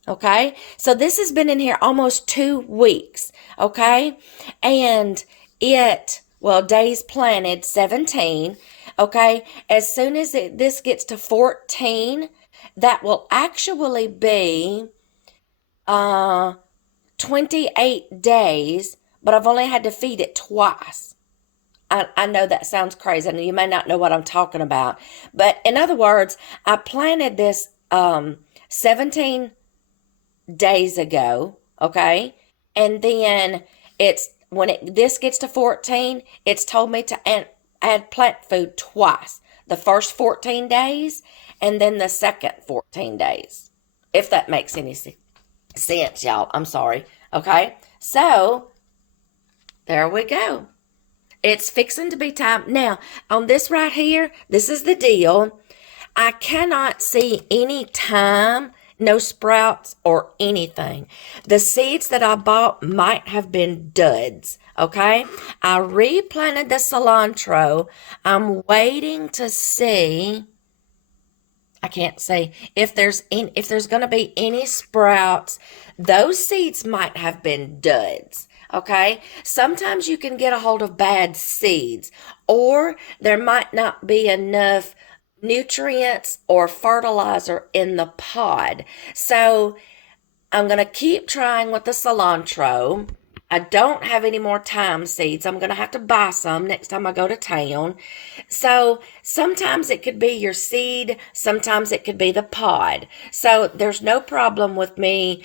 Okay? So this has been in here almost 2 weeks. Okay? And days planted, 17. Okay? As soon as this gets to 14, that will actually be 28 days, but I've only had to feed it twice. I know that sounds crazy, and you may not know what I'm talking about. But in other words, I planted this 17 days ago, okay? And then this gets to 14, it's told me to add plant food twice. The first 14 days, and then the second 14 days. If that makes any sense, y'all. I'm sorry. Okay? So, there we go. It's fixing to be time. Now, on this right here, this is the deal. I cannot see any time, no sprouts or anything. The seeds that I bought might have been duds, okay? I replanted the cilantro. I'm waiting to see, I can't see, if there's going to be any sprouts. Those seeds might have been duds. Okay, sometimes you can get a hold of bad seeds, or there might not be enough nutrients or fertilizer in the pod. So I'm going to keep trying with the cilantro. I don't have any more thyme seeds. I'm going to have to buy some next time I go to town. So sometimes it could be your seed, sometimes it could be the pod. So there's no problem with me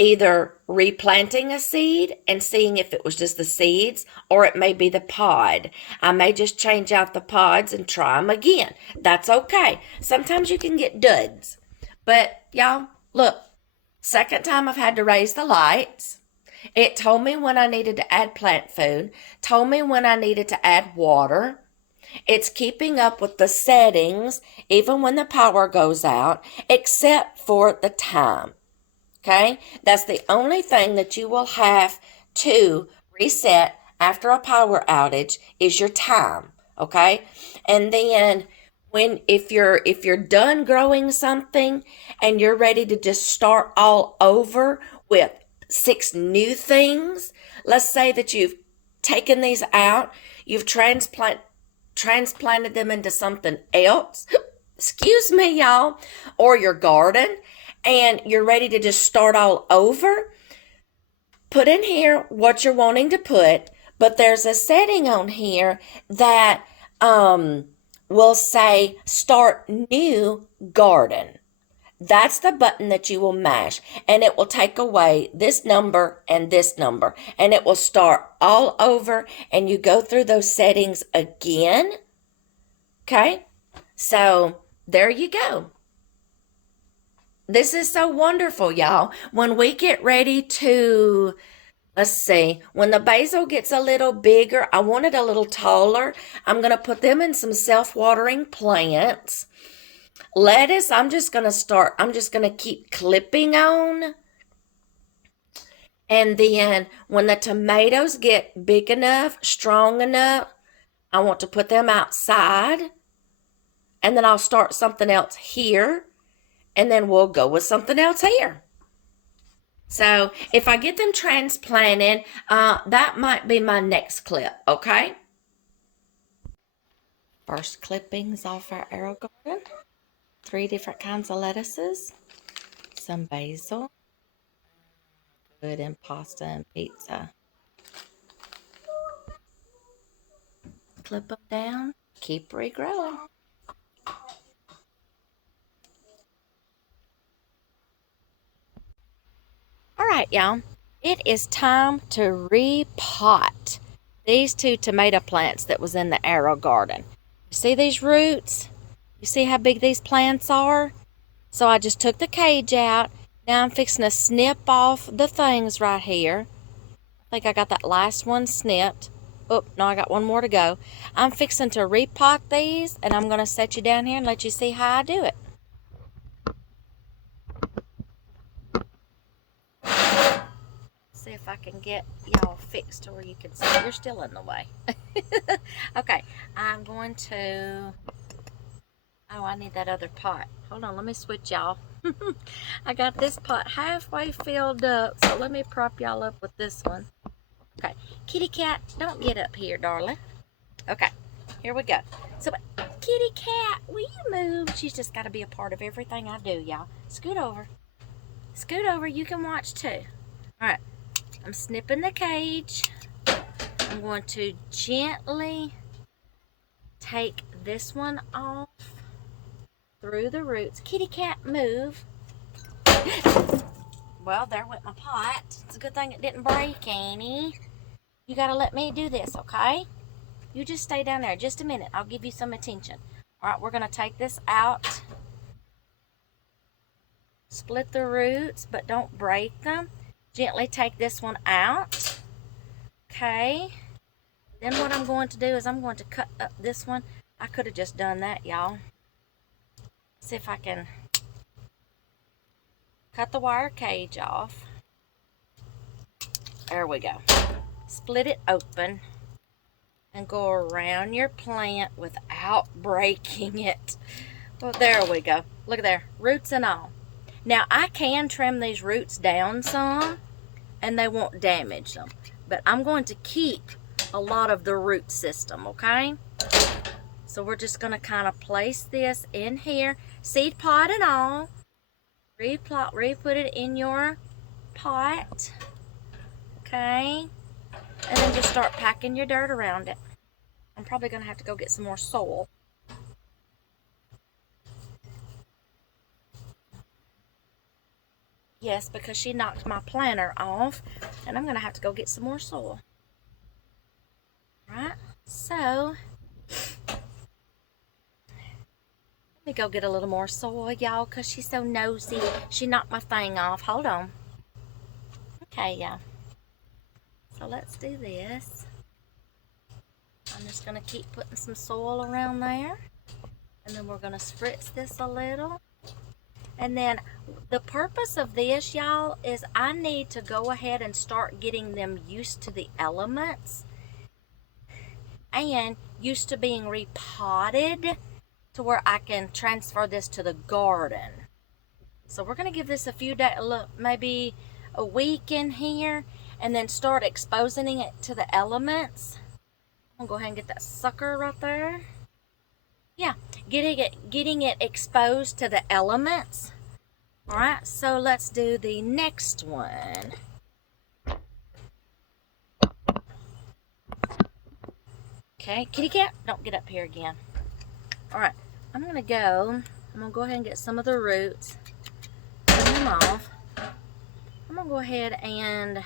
either replanting a seed and seeing if it was just the seeds, or it may be the pod. I may just change out the pods and try them again. That's okay. Sometimes you can get duds. But y'all, look, second time I've had to raise the lights. It told me when I needed to add plant food, told me when I needed to add water. It's keeping up with the settings even when the power goes out, except for the time. Okay, that's the only thing that you will have to reset after a power outage is your time. Okay, and then if you're done growing something and you're ready to just start all over with 6 new things, let's say that you've taken these out, you've transplanted them into something else. excuse me, y'all, or your garden, and you're ready to just start all over, put in here what you're wanting to put, but there's a setting on here that will say start new garden. That's the button that you will mash, and it will take away this number and this number, and it will start all over, and you go through those settings again. Okay, so there you go. This is so wonderful, y'all. When we get ready to, let's see, when the basil gets a little bigger, I want it a little taller, I'm going to put them in some self-watering plants. Lettuce, I'm just going to keep clipping on. And then when the tomatoes get big enough, strong enough, I want to put them outside. And then I'll start something else here. And then we'll go with something else here. So if I get them transplanted, that might be my next clip, okay? First clippings off our AeroGarden. 3 different kinds of lettuces. Some basil. Good in pasta and pizza. Clip them down. Keep regrowing. All right, y'all. It is time to repot these 2 tomato plants that was in the AeroGarden. You see these roots? You see how big these plants are? So I just took the cage out. Now I'm fixing to snip off the things right here. I think I got that last one snipped. Oh, no, I got one more to go. I'm fixing to repot these, and I'm going to set you down here and let you see how I do it. See if I can get y'all fixed to where you can see. You're still in the way. Okay, I'm going to... Oh, I need that other pot. Hold on, let me switch y'all. I got this pot halfway filled up, so let me prop y'all up with this one. Okay, kitty cat, don't get up here, darling. Okay, here we go. So, kitty cat, will you move? She's just got to be a part of everything I do, y'all. Scoot over. Scoot over, you can watch too. All right, I'm snipping the cage. I'm going to gently take this one off through the roots. Kitty cat, move. Well, there went my pot. It's a good thing it didn't break, Annie. You gotta let me do this, okay? You just stay down there just a minute. I'll give you some attention. All right, we're gonna take this out. Split the roots, but don't break them. Gently take this one out. Okay. Then what I'm going to do is I'm going to cut up this one. I could have just done that, y'all. See if I can cut the wire cage off. There we go. Split it open and go around your plant without breaking it. Well, there we go. Look at there, roots and all. Now, I can trim these roots down some and they won't damage them, but I'm going to keep a lot of the root system, okay? So we're just going to kind of place this in here, seed pod and all. Re-put it in your pot, okay? And then just start packing your dirt around it. I'm probably going to have to go get some more soil. Yes, because she knocked my planter off, and I'm going to have to go get some more soil. Right? So, let me go get a little more soil, y'all, because she's so nosy. She knocked my thing off. Hold on. Okay, y'all. So let's do this. I'm just going to keep putting some soil around there. And then we're going to spritz this a little. And then the purpose of this, y'all, is I need to go ahead and start getting them used to the elements. And used to being repotted to where I can transfer this to the garden. So we're going to give this a few days, maybe a week in here. And then start exposing it to the elements. I'm going to go ahead and get that sucker right there. Yeah, getting it exposed to the elements. All right, so let's do the next one. Okay, kitty cat, don't get up here again. All right, I'm gonna go ahead and get some of the roots, trim them off. I'm gonna go ahead and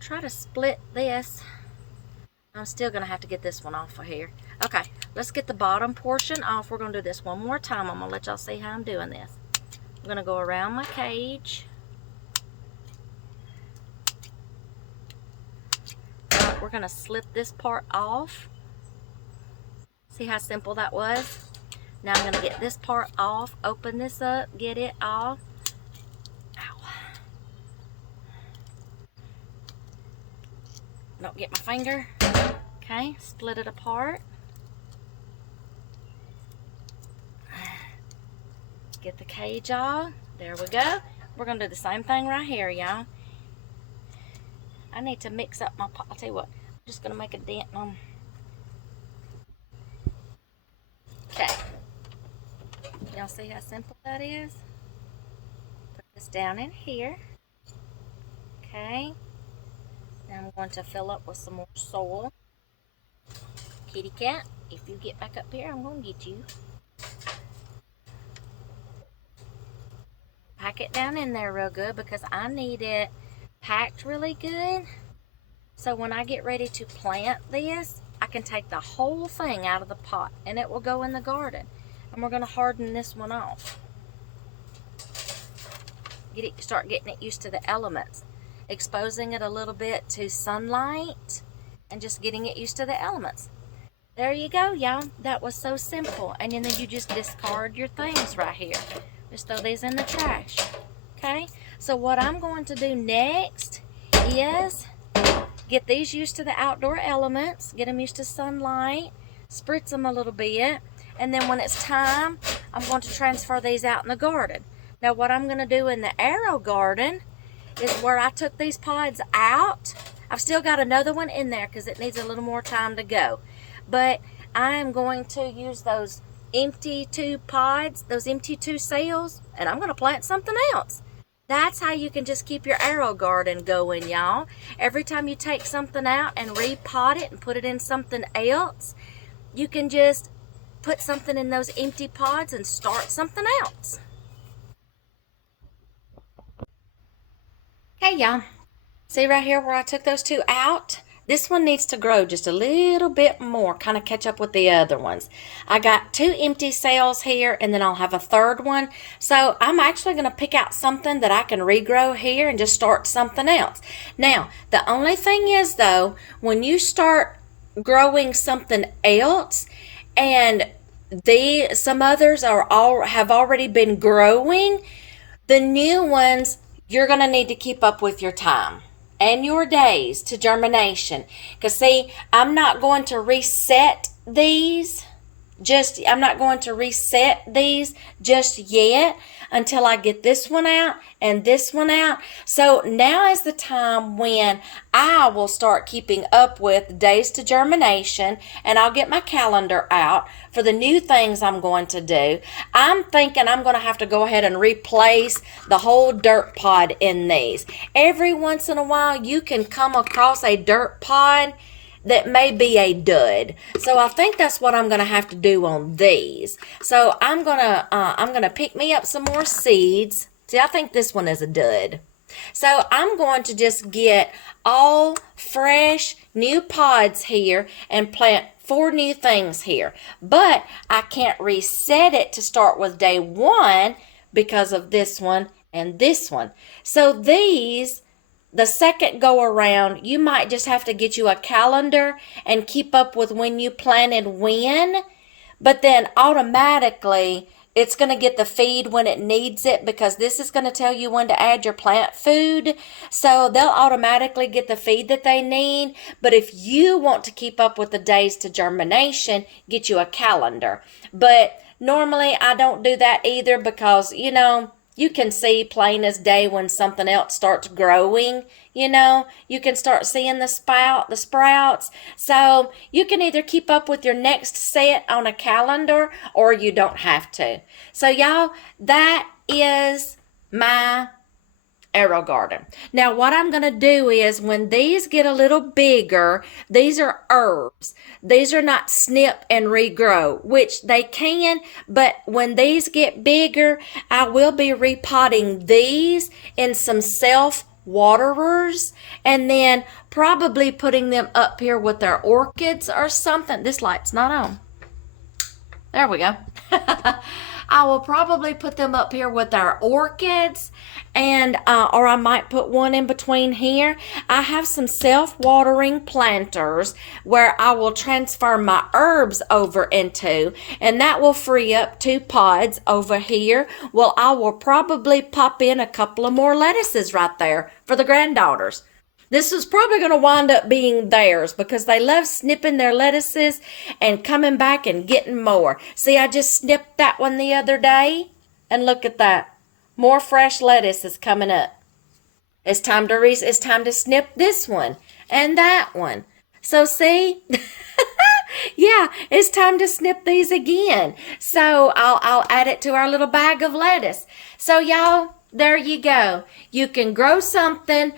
try to split this. I'm still gonna have to get this one off of here. Okay, let's get the bottom portion off. We're gonna do this one more time. I'm gonna let y'all see how I'm doing this. I'm gonna go around my cage. Right, we're gonna slip this part off. See how simple that was? Now I'm gonna get this part off, open this up, get it off. Ow. Don't get my finger. Okay, split it apart. Get the cage off. There we go. We're gonna do the same thing right here, y'all. I need to mix up my pot. I'll tell you what, I'm just gonna make a dent on. Okay. Y'all see how simple that is? Put this down in here. Okay. Now I'm going to fill up with some more soil. Kitty cat, if you get back up here, I'm going to get you. Pack it down in there real good because I need it packed really good. So when I get ready to plant this, I can take the whole thing out of the pot and it will go in the garden. And we're going to harden this one off. Start getting it used to the elements. Exposing it a little bit to sunlight and just getting it used to the elements. There you go, y'all. That was so simple. And then you just discard your things right here. Just throw these in the trash. Okay? So what I'm going to do next is get these used to the outdoor elements. Get them used to sunlight. Spritz them a little bit. And then when it's time, I'm going to transfer these out in the garden. Now what I'm going to do in the AeroGarden is where I took these pods out. I've still got another one in there because it needs a little more time to go. But I am going to use those empty 2 pods, those empty 2 cells, and I'm going to plant something else. That's how you can just keep your AeroGarden going, y'all. Every time you take something out and repot it and put it in something else, you can just put something in those empty pods and start something else. Hey, y'all. See right here where I took those 2 out? This one needs to grow just a little bit more, kind of catch up with the other ones. I got 2 empty cells here, and then I'll have a 3rd one. So I'm actually going to pick out something that I can regrow here and just start something else. Now, the only thing is, though, when you start growing something else, and some others have already been growing, the new ones, you're going to need to keep up with your time and your days to germination. Because see, I'm not going to reset these just yet until I get this one out and this one out. So now is the time when I will start keeping up with days to germination, and I'll get my calendar out for the new things I'm going to do. I'm thinking I'm going to have to go ahead and replace the whole dirt pod in these. Every once in a while you can come across a dirt pod that may be a dud. So I think that's what I'm going to have to do on these. So I'm going to pick me up some more seeds. See, I think this one is a dud. So I'm going to just get all fresh new pods here and plant 4 new things here. But I can't reset it to start with day 1 because of this one and this one. So these, the second go around, you might just have to get you a calendar and keep up with when you planted when, but then automatically it's going to get the feed when it needs it, because this is going to tell you when to add your plant food. So they'll automatically get the feed that they need. But if you want to keep up with the days to germination, get you a calendar. But normally I don't do that either because, you know, you can see plain as day when something else starts growing. You know, you can start seeing the sprouts. So you can either keep up with your next set on a calendar or you don't have to. So y'all, that is my AeroGarden. Now what I'm going to do is when these get a little bigger, these are herbs. These are not snip and regrow, which they can, but when these get bigger, I will be repotting these in some self-waterers and then probably putting them up here with our orchids or something. This light's not on. There we go. I will probably put them up here with our orchids, and or I might put one in between here. I have some self-watering planters where I will transfer my herbs over into, and that will free up 2 pods over here. Well, I will probably pop in a couple of more lettuces right there for the granddaughters. This is probably going to wind up being theirs because they love snipping their lettuces and coming back and getting more. See, I just snipped that one the other day, and look at that. More fresh lettuce is coming up. It's time to snip this one and that one. So see, yeah, it's time to snip these again. So I'll add it to our little bag of lettuce. So y'all, there you go. You can grow something,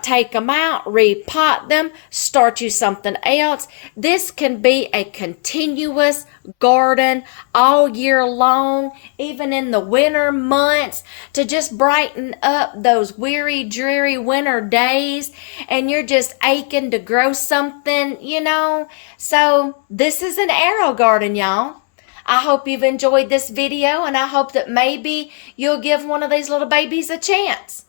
take them out, repot them, start you something else. This can be a continuous garden all year long, even in the winter months, to just brighten up those weary, dreary winter days, and you're just aching to grow something, you know. So this is an AeroGarden, y'all. I hope you've enjoyed this video, and I hope that maybe you'll give one of these little babies a chance.